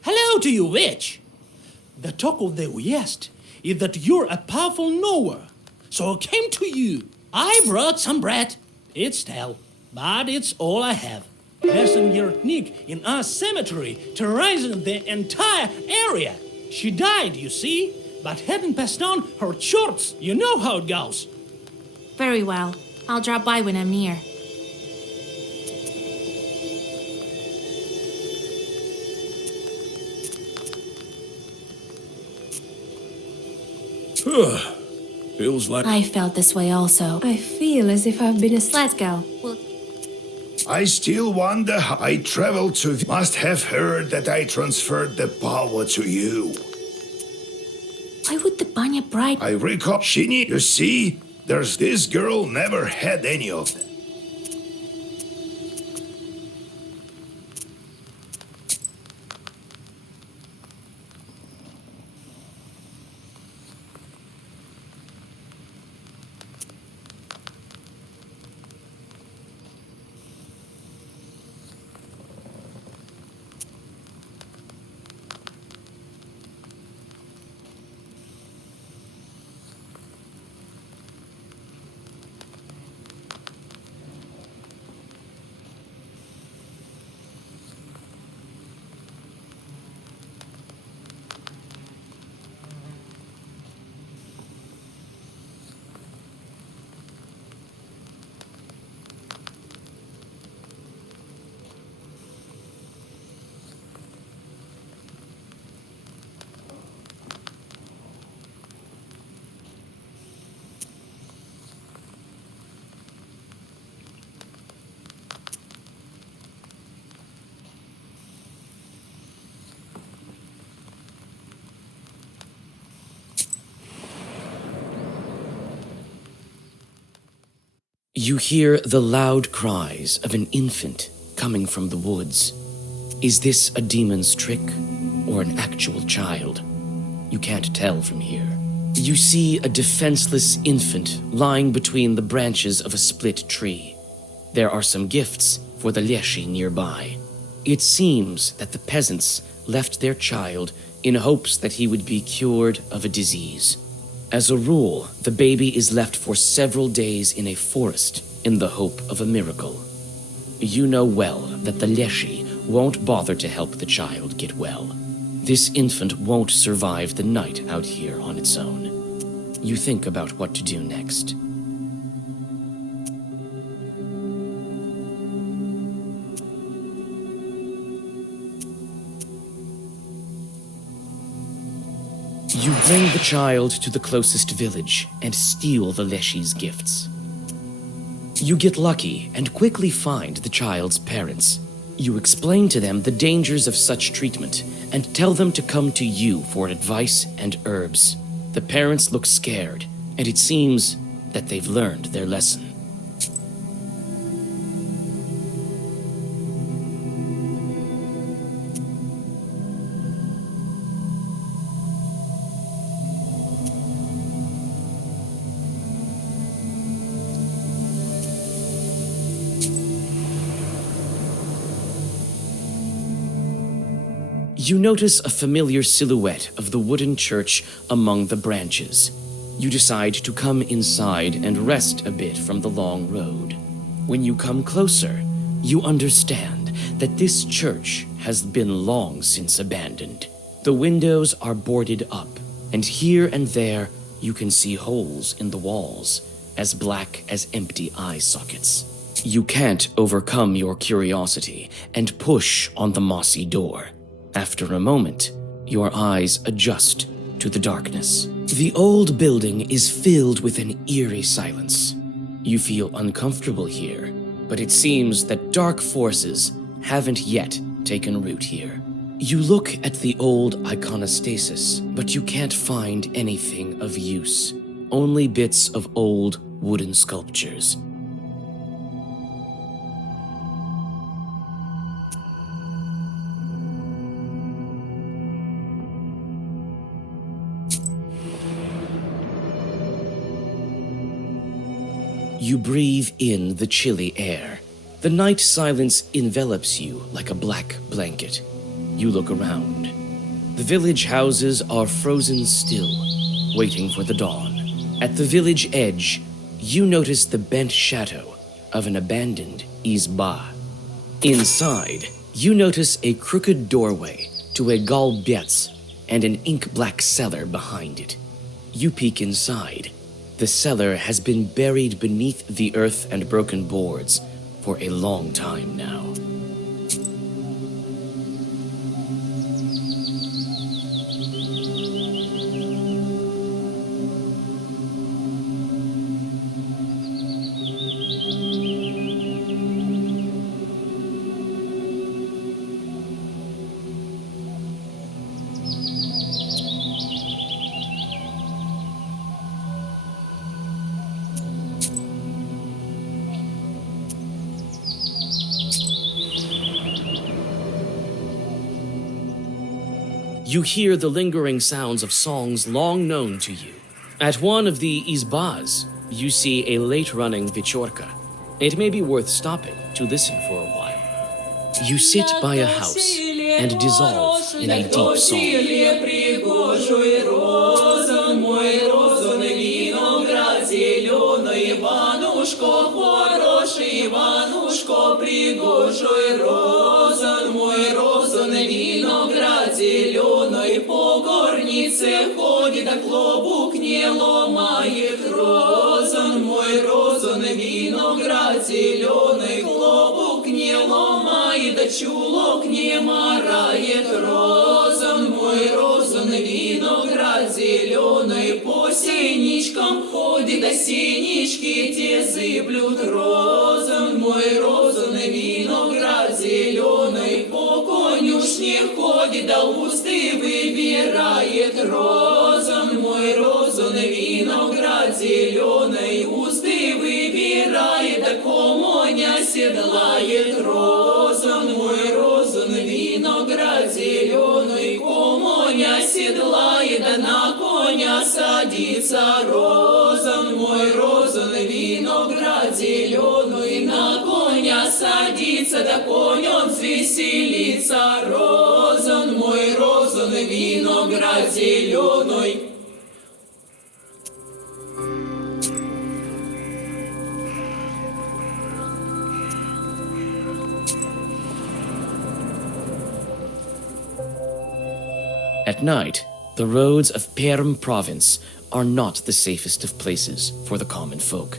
Hello to you, witch! The talk of the West is that you're a powerful knower, so I came to you. I brought some bread. It's stale, but it's all I have. There's a Nick in our cemetery terrorizing the entire area. She died, you see, but hadn't passed on her shorts. You know how it goes. Very well. I'll drop by when I'm near. Feels like... I felt this way also. I feel as if I've been asleep. Let's go. I still wonder how I traveled to... Must have heard that I transferred the power to you. Why would the Banya bride... I recall... Shini, you see? There's this girl never had any of them. You hear the loud cries of an infant coming from the woods. Is this a demon's trick or an actual child? You can't tell from here. You see a defenseless infant lying between the branches of a split tree. There are some gifts for the Lyeshi nearby. It seems that the peasants left their child in hopes that he would be cured of a disease. As a rule, the baby is left for several days in a forest in the hope of a miracle. You know well that the Leshy won't bother to help the child get well. This infant won't survive the night out here on its own. You think about what to do next. You bring the child to the closest village and steal the Leshy's gifts. You get lucky and quickly find the child's parents. You explain to them the dangers of such treatment and tell them to come to you for advice and herbs. The parents look scared, and it seems that they've learned their lesson. You notice a familiar silhouette of the wooden church among the branches. You decide to come inside and rest a bit from the long road. When you come closer, you understand that this church has been long since abandoned. The windows are boarded up, and here and there you can see holes in the walls, as black as empty eye sockets. You can't overcome your curiosity and push on the mossy door. After a moment, your eyes adjust to the darkness. The old building is filled with an eerie silence. You feel uncomfortable here, but it seems that dark forces haven't yet taken root here. You look at the old iconostasis, but you can't find anything of use. Only bits of old wooden sculptures. You breathe in the chilly air. The night silence envelops you like a black blanket. You look around. The village houses are frozen still, waiting for the dawn. At the village edge, you notice the bent shadow of an abandoned izba. Inside, you notice a crooked doorway to a galbets and an ink-black cellar behind it. You peek inside. The cellar has been buried beneath the earth and broken boards for a long time now. You hear the lingering sounds of songs long known to you. At one of the izbas, you see a late-running vechorka. It may be worth stopping to listen for a while. You sit by a house and dissolve in a deep song. Зеленой по горнице ходит, а клобук не ломает. Розан мой, розан, виноград зеленый, клобук не ломает, а чулок не марает. Розан мой, розан, виноград зеленый, по синичкам ходит, а синички те зыблют. Розан мой, розан, виноград зеленый, по конюшне ходит, а узды выбирает. Розан мой, розан, виноград зеленый, узды выбирает, а комоня седлает. Розан мой, розан, виноград зеленый, комоня седлает, а на коня садится. Розан мой, розан, виноград зеленый, на коня садится, да конь он веселится. Розан мой, розан, виноград зеленый. At night, the roads of Perm province are not the safest of places for the common folk.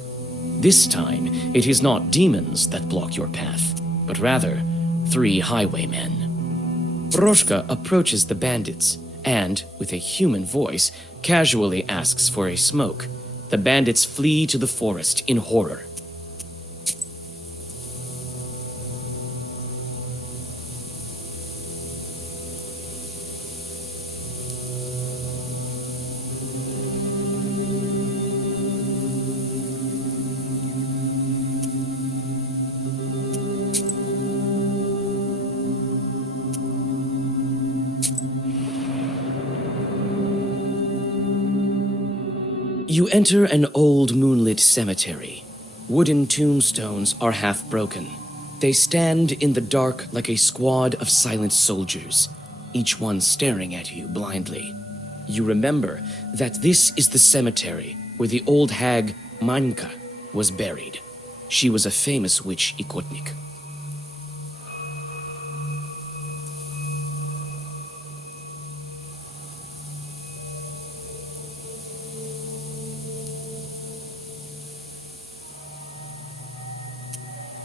This time, it is not demons that block your path, but rather 3 highwaymen. Morteshka approaches the bandits and, with a human voice, casually asks for a smoke. The bandits flee to the forest in horror. You enter an old moonlit cemetery. Wooden tombstones are half broken. They stand in the dark like a squad of silent soldiers, each one staring at you blindly. You remember that this is the cemetery where the old hag Manka was buried. She was a famous witch Ikotnik.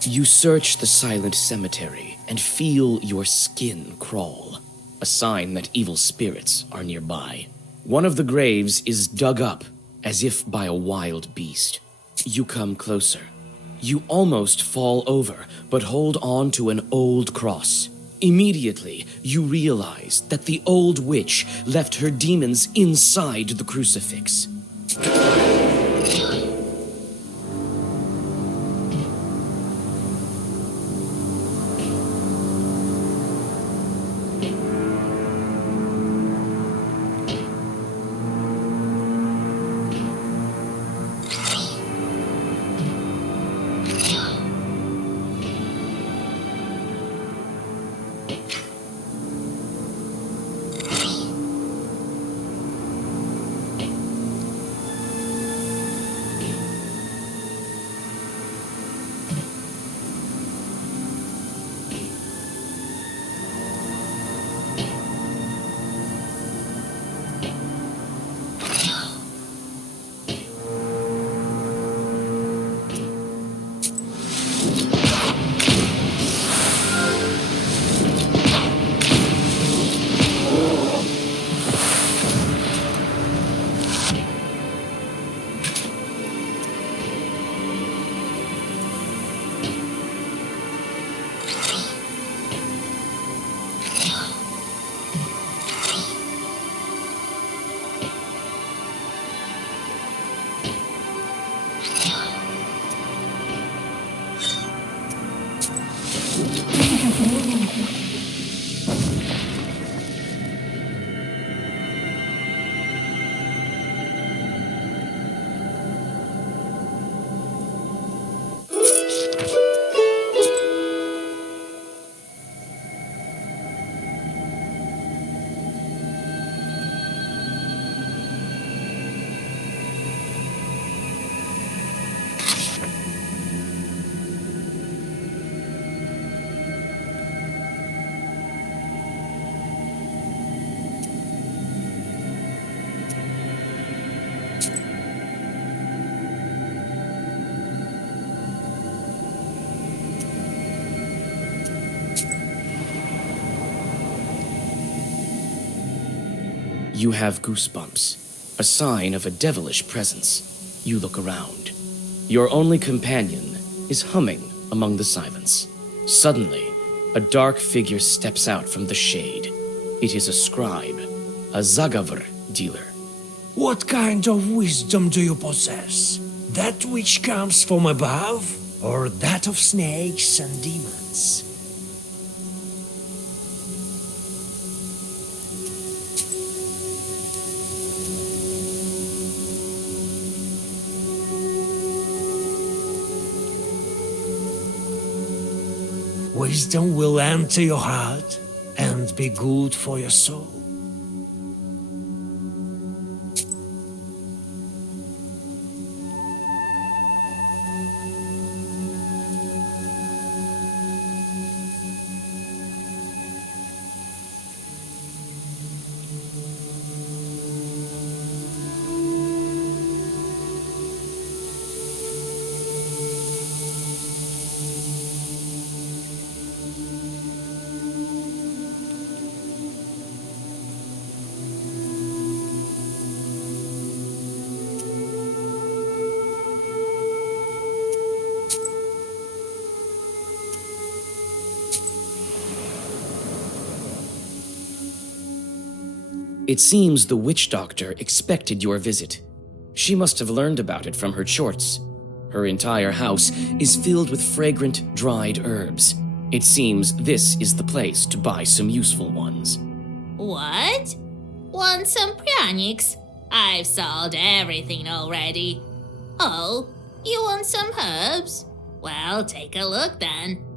You search the silent cemetery and feel your skin crawl, a sign that evil spirits are nearby. One of the graves is dug up as if by a wild beast. You come closer. You almost fall over, but hold on to an old cross. Immediately, you realize that the old witch left her demons inside the crucifix. You have goosebumps, a sign of a devilish presence. You look around. Your only companion is humming among the silence. Suddenly, a dark figure steps out from the shade. It is a scribe, a Zagavr dealer. What kind of wisdom do you possess? That which comes from above, or that of snakes and demons? Wisdom will enter your heart and be good for your soul. It seems the witch doctor expected your visit. She must have learned about it from her chorts. Her entire house is filled with fragrant, dried herbs. It seems this is the place to buy some useful ones. What? Want some pranics? I've sold everything already. Oh, you want some herbs? Well, take a look then.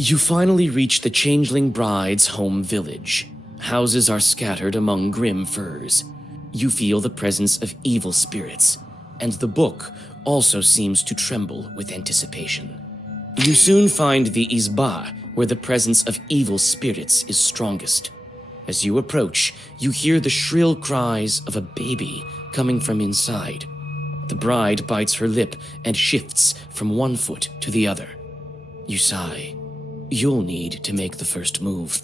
You finally reach the changeling bride's home village. Houses are scattered among grim firs. You feel the presence of evil spirits, and the book also seems to tremble with anticipation. You soon find the izba, where the presence of evil spirits is strongest. As you approach, you hear the shrill cries of a baby coming from inside. The bride bites her lip and shifts from one foot to the other. You sigh. You'll need to make the first move.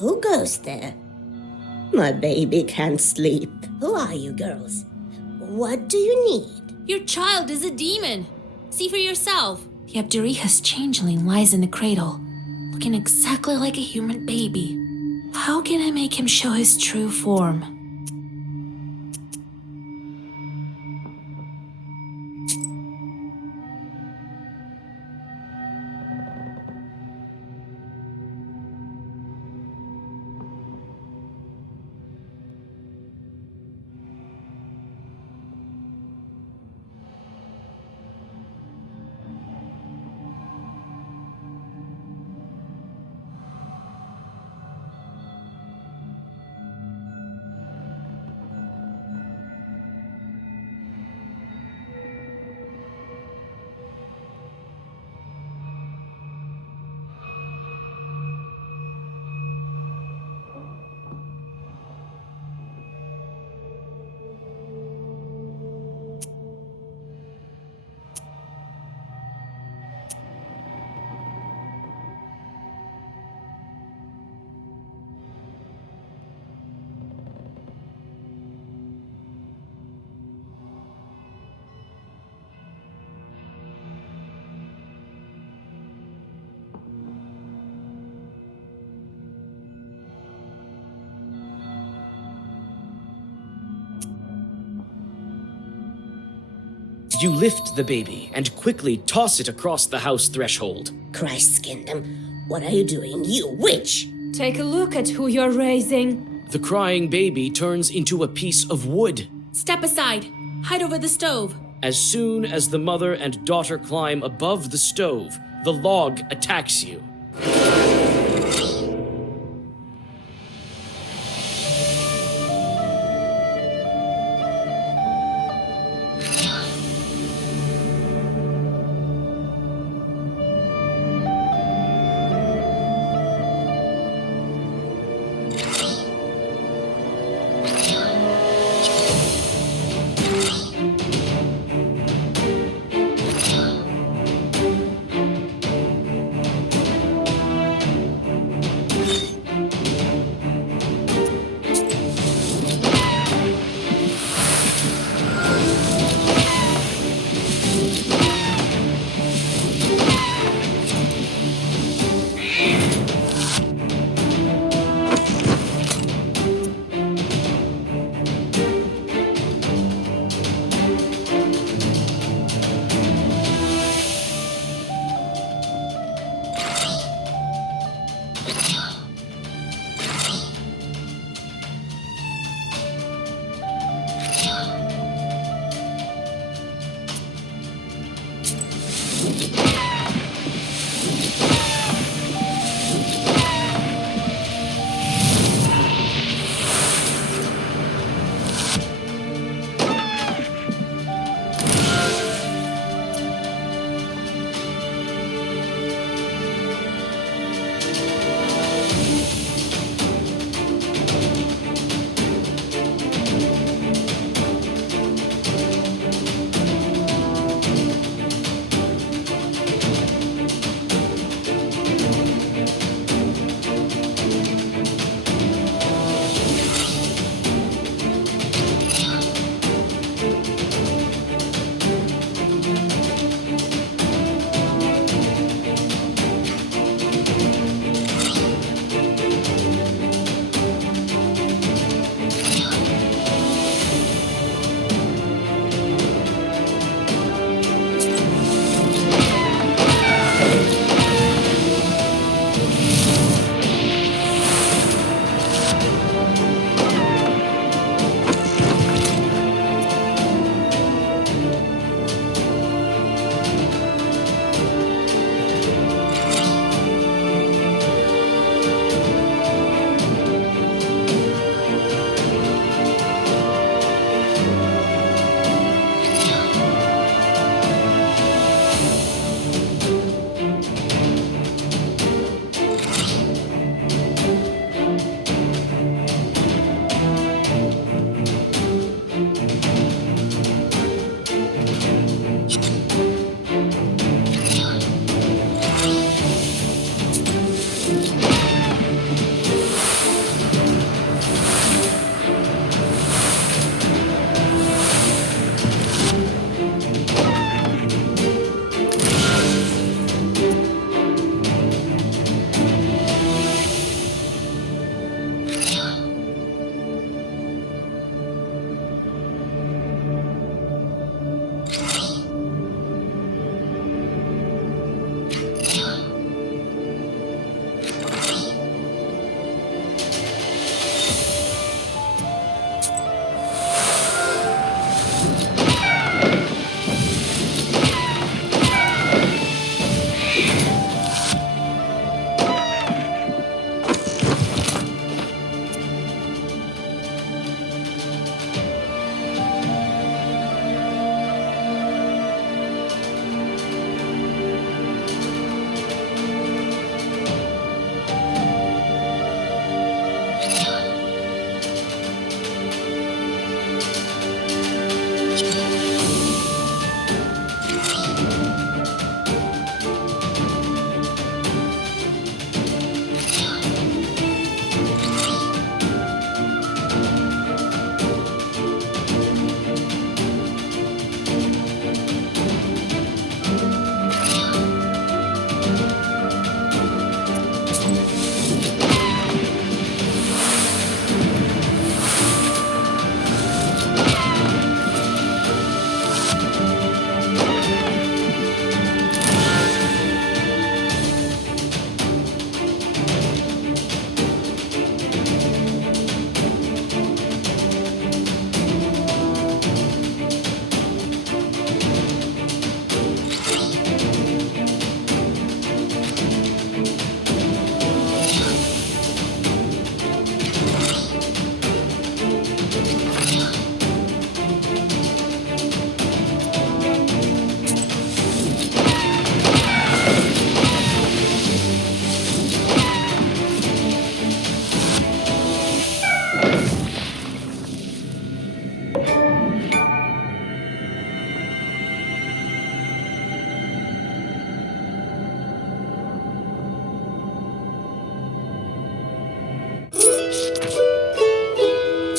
Who goes there? My baby can't sleep. Who are you girls? What do you need? Your child is a demon. See for yourself. The Obderiha's changeling lies in the cradle, looking exactly like a human baby. How can I make him show his true form? You lift the baby and quickly toss it across the house threshold. Christ's kingdom, what are you doing, you witch? Take a look at who you're raising. The crying baby turns into a piece of wood. Step aside. Hide over the stove. As soon as the mother and daughter climb above the stove, the log attacks you.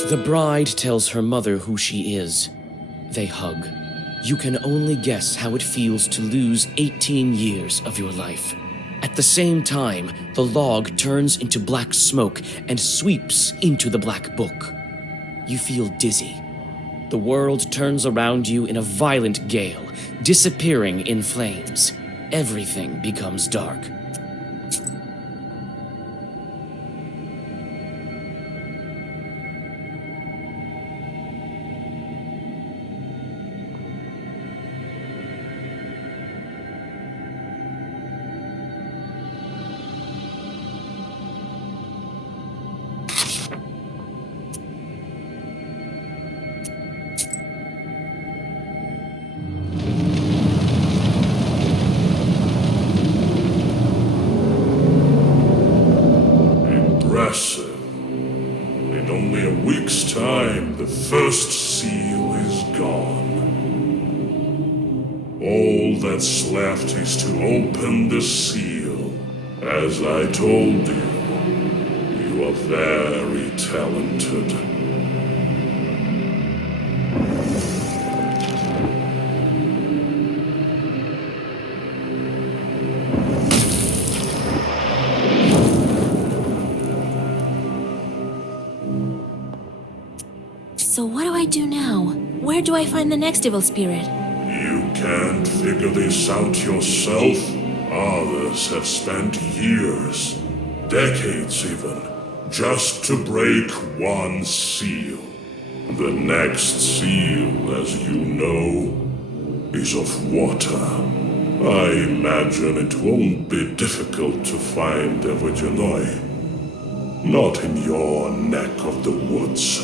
The bride tells her mother who she is. They hug. You can only guess how it feels to lose 18 years of your life. At the same time, the log turns into black smoke and sweeps into the black book. You feel dizzy. The world turns around you in a violent gale, disappearing in flames. Everything becomes dark. Impressive. In only a week's time, the first seal is gone. All that's left is to open the seal. As I told you, you are very talented. So what do I do now? Where do I find the next evil spirit? You can't figure this out yourself. Others have spent years, decades even, just to break one seal. The next seal, as you know, is of water. I imagine it won't be difficult to find Obderiha. Not in your neck of the woods.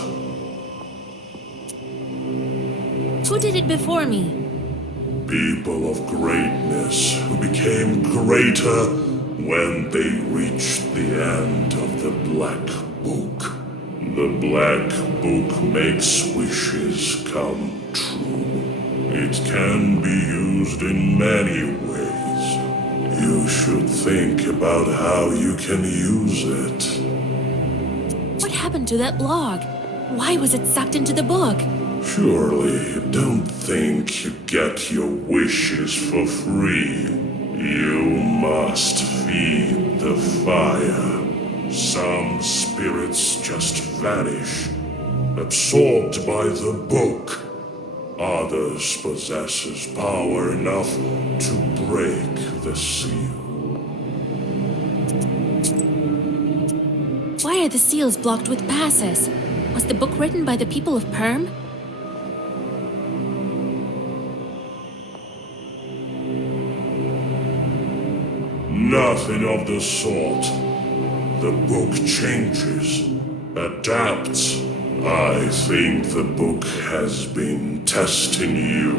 Who did it before me? People of greatness who became greater when they reached the end of the Black Book. The Black Book makes wishes come true. It can be used in many ways. You should think about how you can use it. What happened to that log? Why was it sucked into the book? Surely you don't think you get your wishes for free. You must feed the fire. Some spirits just vanish, absorbed by the book. Others possess power enough to break the seal. Why are the seals blocked with passes? Was the book written by the people of Perm? Nothing of the sort. The book changes, adapts. I think the book has been testing you.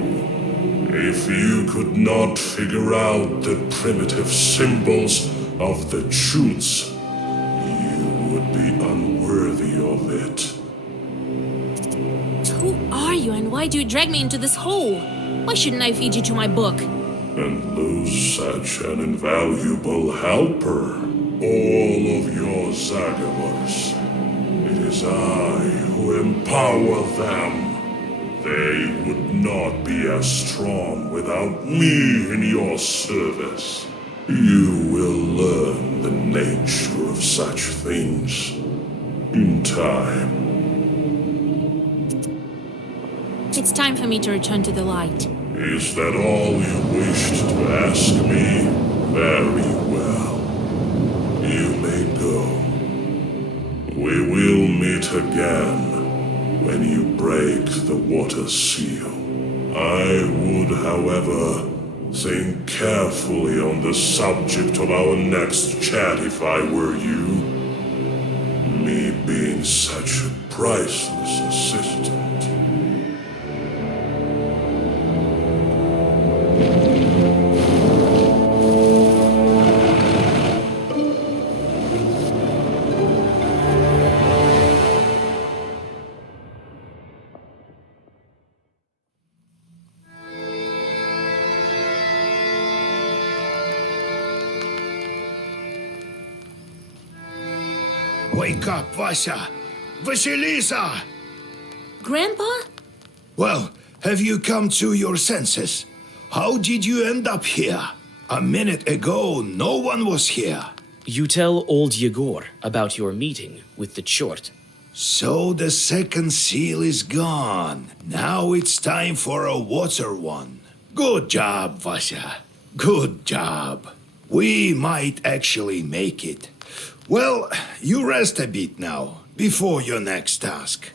If you could not figure out the primitive symbols of the truths, you would be unworthy of it. Who are you and why do you drag me into this hole? Why shouldn't I feed you to my book? And lose such an invaluable helper. All of your Zagavars. It is I who empower them. They would not be as strong without me in your service. You will learn the nature of such things in time. It's time for me to return to the light. Is that all you wished to ask me? Very well. You may go. We will meet again when you break the water seal. I would, however, think carefully on the subject of our next chat if I were you. Me being such a priceless assistant. Wake up, Vasya! Vasilisa! Grandpa? Well, have you come to your senses? How did you end up here? A minute ago, no one was here. You tell old Yegor about your meeting with the Chort. So the second seal is gone. Now it's time for a water one. Good job, Vasya. Good job. We might actually make it. Well, you rest a bit now, before your next task.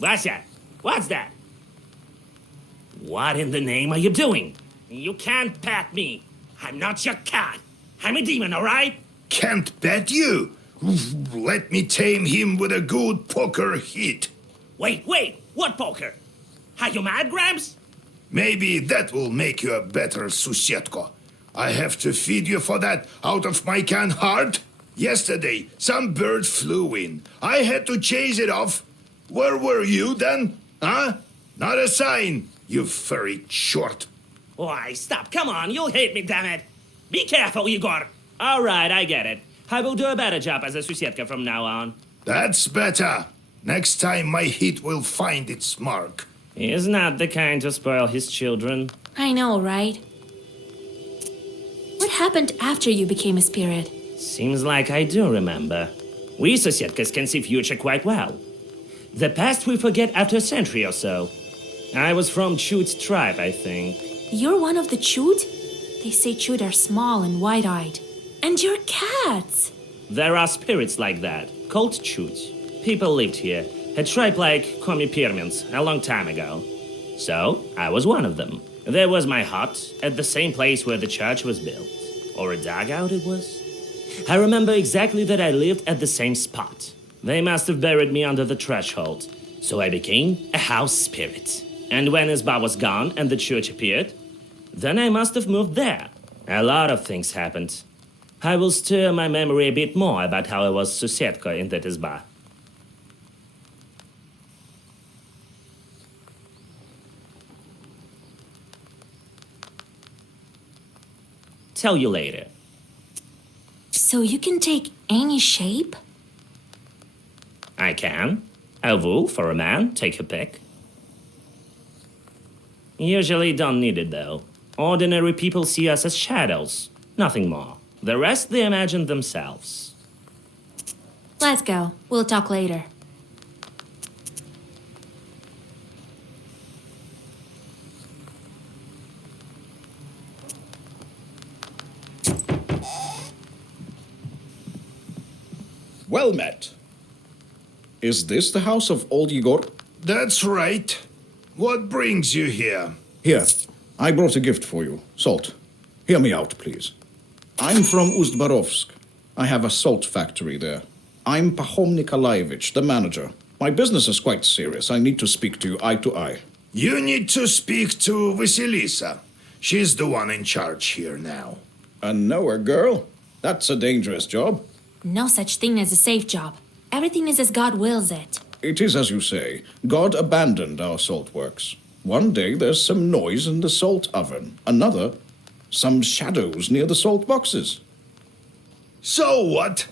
Vasya, what's that? What in the name are you doing? You can't pet me. I'm not your cat. I'm a demon, all right? Can't bet you. Let me tame him with a good poker hit. Wait, what poker? Are you mad, Gramps? Maybe that will make you a better susetko. I have to feed you for that out of my can heart. Yesterday, some bird flew in. I had to chase it off. Where were you then? Huh? Not a sign, you furry short. Why, stop, come on, you'll hate me, damn it. Be careful, Igor. All right, I get it. I will do a better job as a susetka from now on. That's better. Next time my hit will find its mark. He's not the kind to spoil his children. I know, right? What happened after you became a spirit? Seems like I do remember. We susetkas can see future quite well. The past we forget after a century or so. I was from Chut's tribe, I think. You're one of the Chut? They say Chut are small and wide-eyed. And you're cats! There are spirits like that, called Chut. People lived here, had tribe like Komi a long time ago. So, I was one of them. There was my hut, at the same place where the church was built. Or a dugout it was. I remember exactly that I lived at the same spot. They must have buried me under the threshold. So I became a house spirit. And when Isba was gone and the church appeared, then I must have moved there. A lot of things happened. I will stir my memory a bit more about how I was Susetka in that Isba. Tell you later. So you can take any shape? I can. A wolf or a man, take your pick. Usually don't need it though. Ordinary people see us as shadows, nothing more. The rest they imagine themselves. Let's go. We'll talk later. Well met. Is this the house of old Igor? That's right. What brings you here? Here, I brought a gift for you. Salt. Hear me out, please. I'm from Ustbarovsk. I have a salt factory there. I'm Pahom Nikolaevich, the manager. My business is quite serious. I need to speak to you eye to eye. You need to speak to Vasilisa. She's the one in charge here now. A knower girl? That's a dangerous job. No such thing as a safe job. Everything is as God wills it. It is as you say. God abandoned our salt works. One day there's some noise in the salt oven. Another, some shadows near the salt boxes. So what?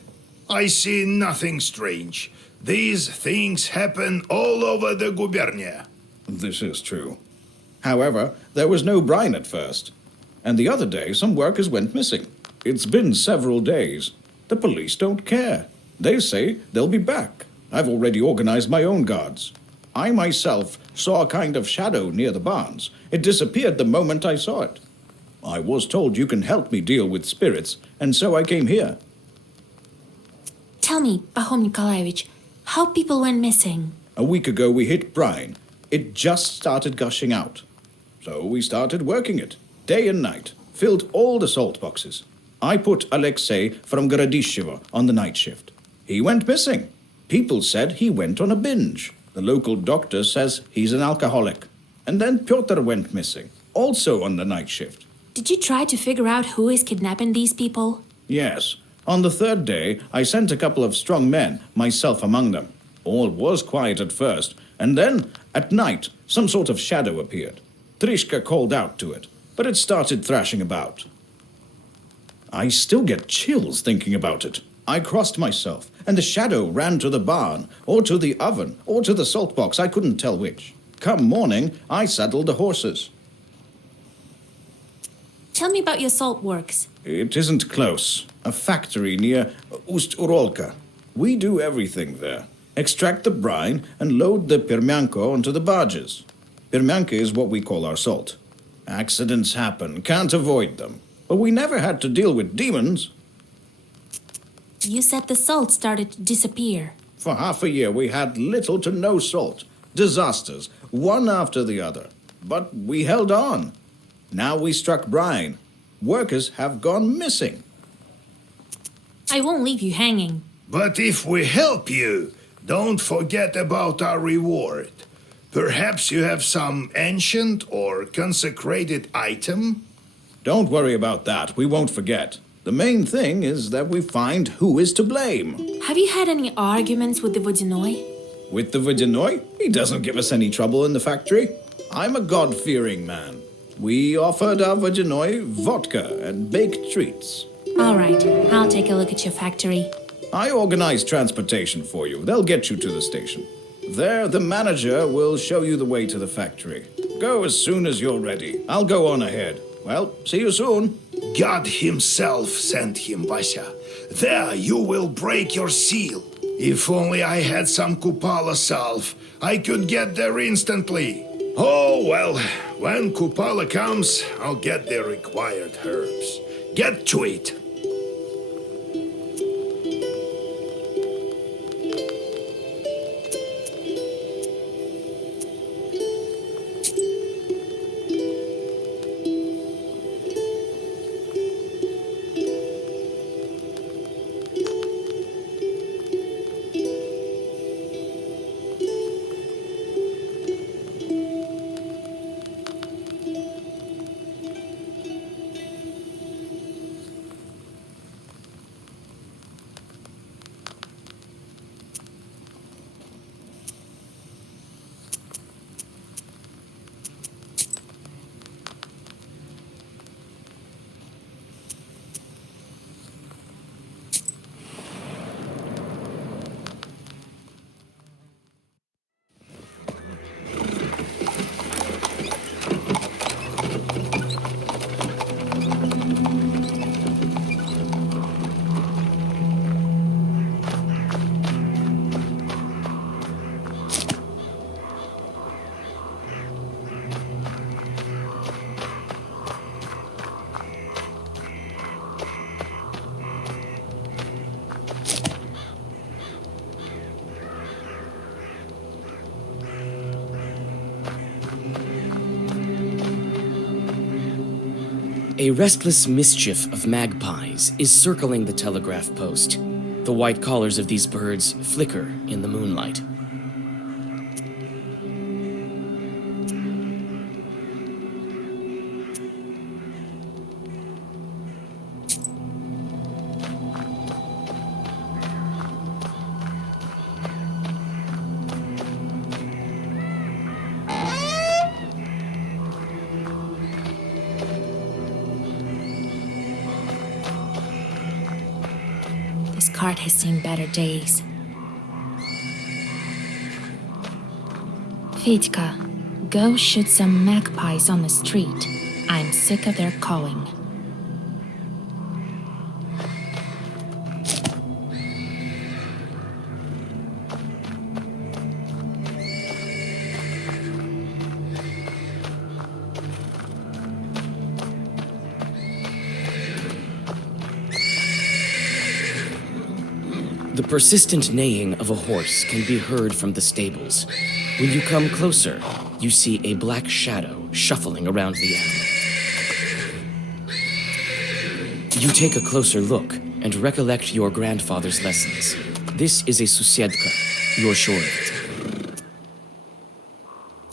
I see nothing strange. These things happen all over the gubernia. This is true. However, there was no brine at first. And the other day, some workers went missing. It's been several days. The police don't care. They say they'll be back. I've already organized my own guards. I myself saw a kind of shadow near the barns. It disappeared the moment I saw it. I was told you can help me deal with spirits, and so I came here. Tell me, Pahom Nikolaevich, how people went missing? A week ago we hit brine. It just started gushing out. So we started working it, day and night, filled all the salt boxes. I put Alexei from Gorodishevo on the night shift. He went missing. People said he went on a binge. The local doctor says he's an alcoholic. And then Pyotr went missing, also on the night shift. Did you try to figure out who is kidnapping these people? Yes. On the third day, I sent a couple of strong men, myself among them. All was quiet at first, and then, at night, some sort of shadow appeared. Trishka called out to it, but it started thrashing about. I still get chills thinking about it. I crossed myself, and the shadow ran to the barn, or to the oven, or to the salt box. I couldn't tell which. Come morning, I saddled the horses. Tell me about your salt works. It isn't close. A factory near Ust-Urolka. We do everything there. Extract the brine and load the permyanko onto the barges. Permyanka is what we call our salt. Accidents happen, can't avoid them. But we never had to deal with demons. You said the salt started to disappear. For half a year we had little to no salt. Disasters, one after the other. But we held on. Now we struck brine. Workers have gone missing. I won't leave you hanging. But if we help you, don't forget about our reward. Perhaps you have some ancient or consecrated item? Don't worry about that. We won't forget. The main thing is that we find who is to blame. Have you had any arguments with the Vodinoy? With the Vodinoy? He doesn't give us any trouble in the factory. I'm a God-fearing man. We offered our Vodinoy vodka and baked treats. All right, I'll take a look at your factory. I organized transportation for you. They'll get you to the station. There, the manager will show you the way to the factory. Go as soon as you're ready. I'll go on ahead. Well, see you soon. God himself sent him, Vasya. There you will break your seal. If only I had some Kupala salve, I could get there instantly. Oh, well, when Kupala comes, I'll get the required herbs. Get to it. A restless mischief of magpies is circling the telegraph post. The white collars of these birds flicker in the moonlight. This cart has seen better days. Fedka, go shoot some magpies on the street. I'm sick of their calling. The persistent neighing of a horse can be heard from the stables. When you come closer, you see a black shadow shuffling around the animal. You take a closer look and recollect your grandfather's lessons. This is a susiedka. You're sure of it.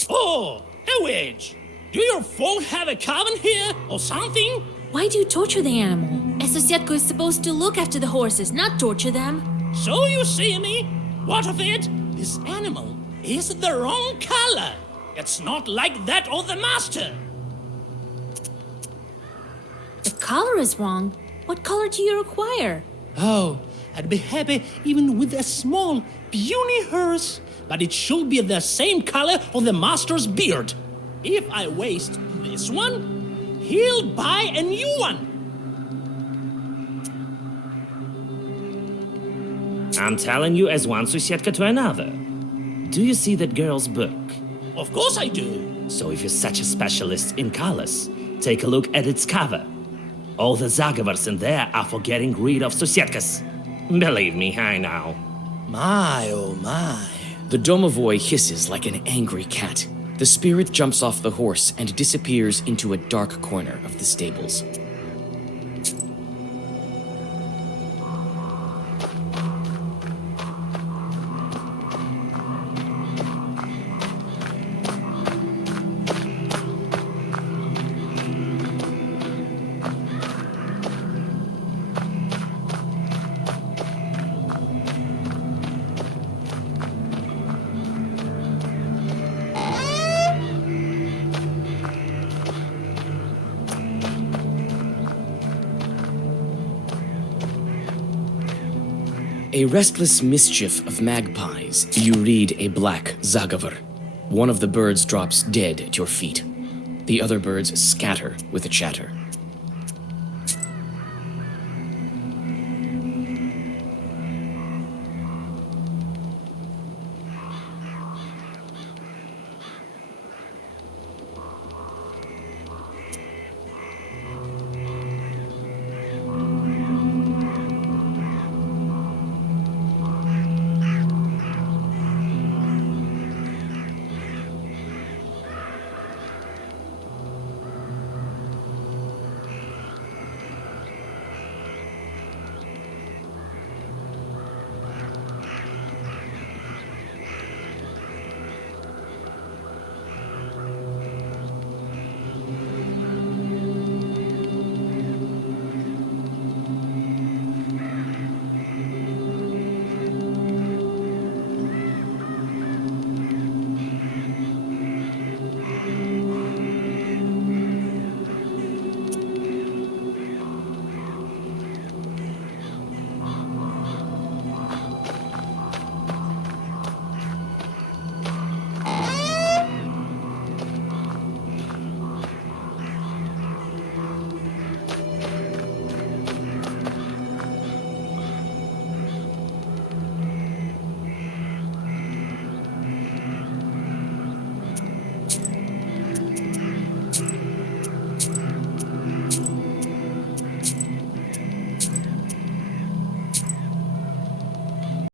Oh, a witch! Do your folk have a coven here or something? Why do you torture the animal? A Sosietko is supposed to look after the horses, not torture them. So you see me? What of it? This animal is the wrong color. It's not like that of the master. The color is wrong. What color do you require? Oh, I'd be happy even with a small, puny horse, but it should be the same color of the master's beard. If I waste this one, he'll buy a new one. I'm telling you as one Susietka to another. Do you see that girl's book? Of course I do. So if you're such a specialist in colors, take a look at its cover. All the zagovors in there are for getting rid of Susietkas. Believe me, I know. My, oh my. The domovoi hisses like an angry cat. The spirit jumps off the horse and disappears into a dark corner of the stables. A restless mischief of magpies. You read a black zagovor. One of the birds drops dead at your feet. The other birds scatter with a chatter.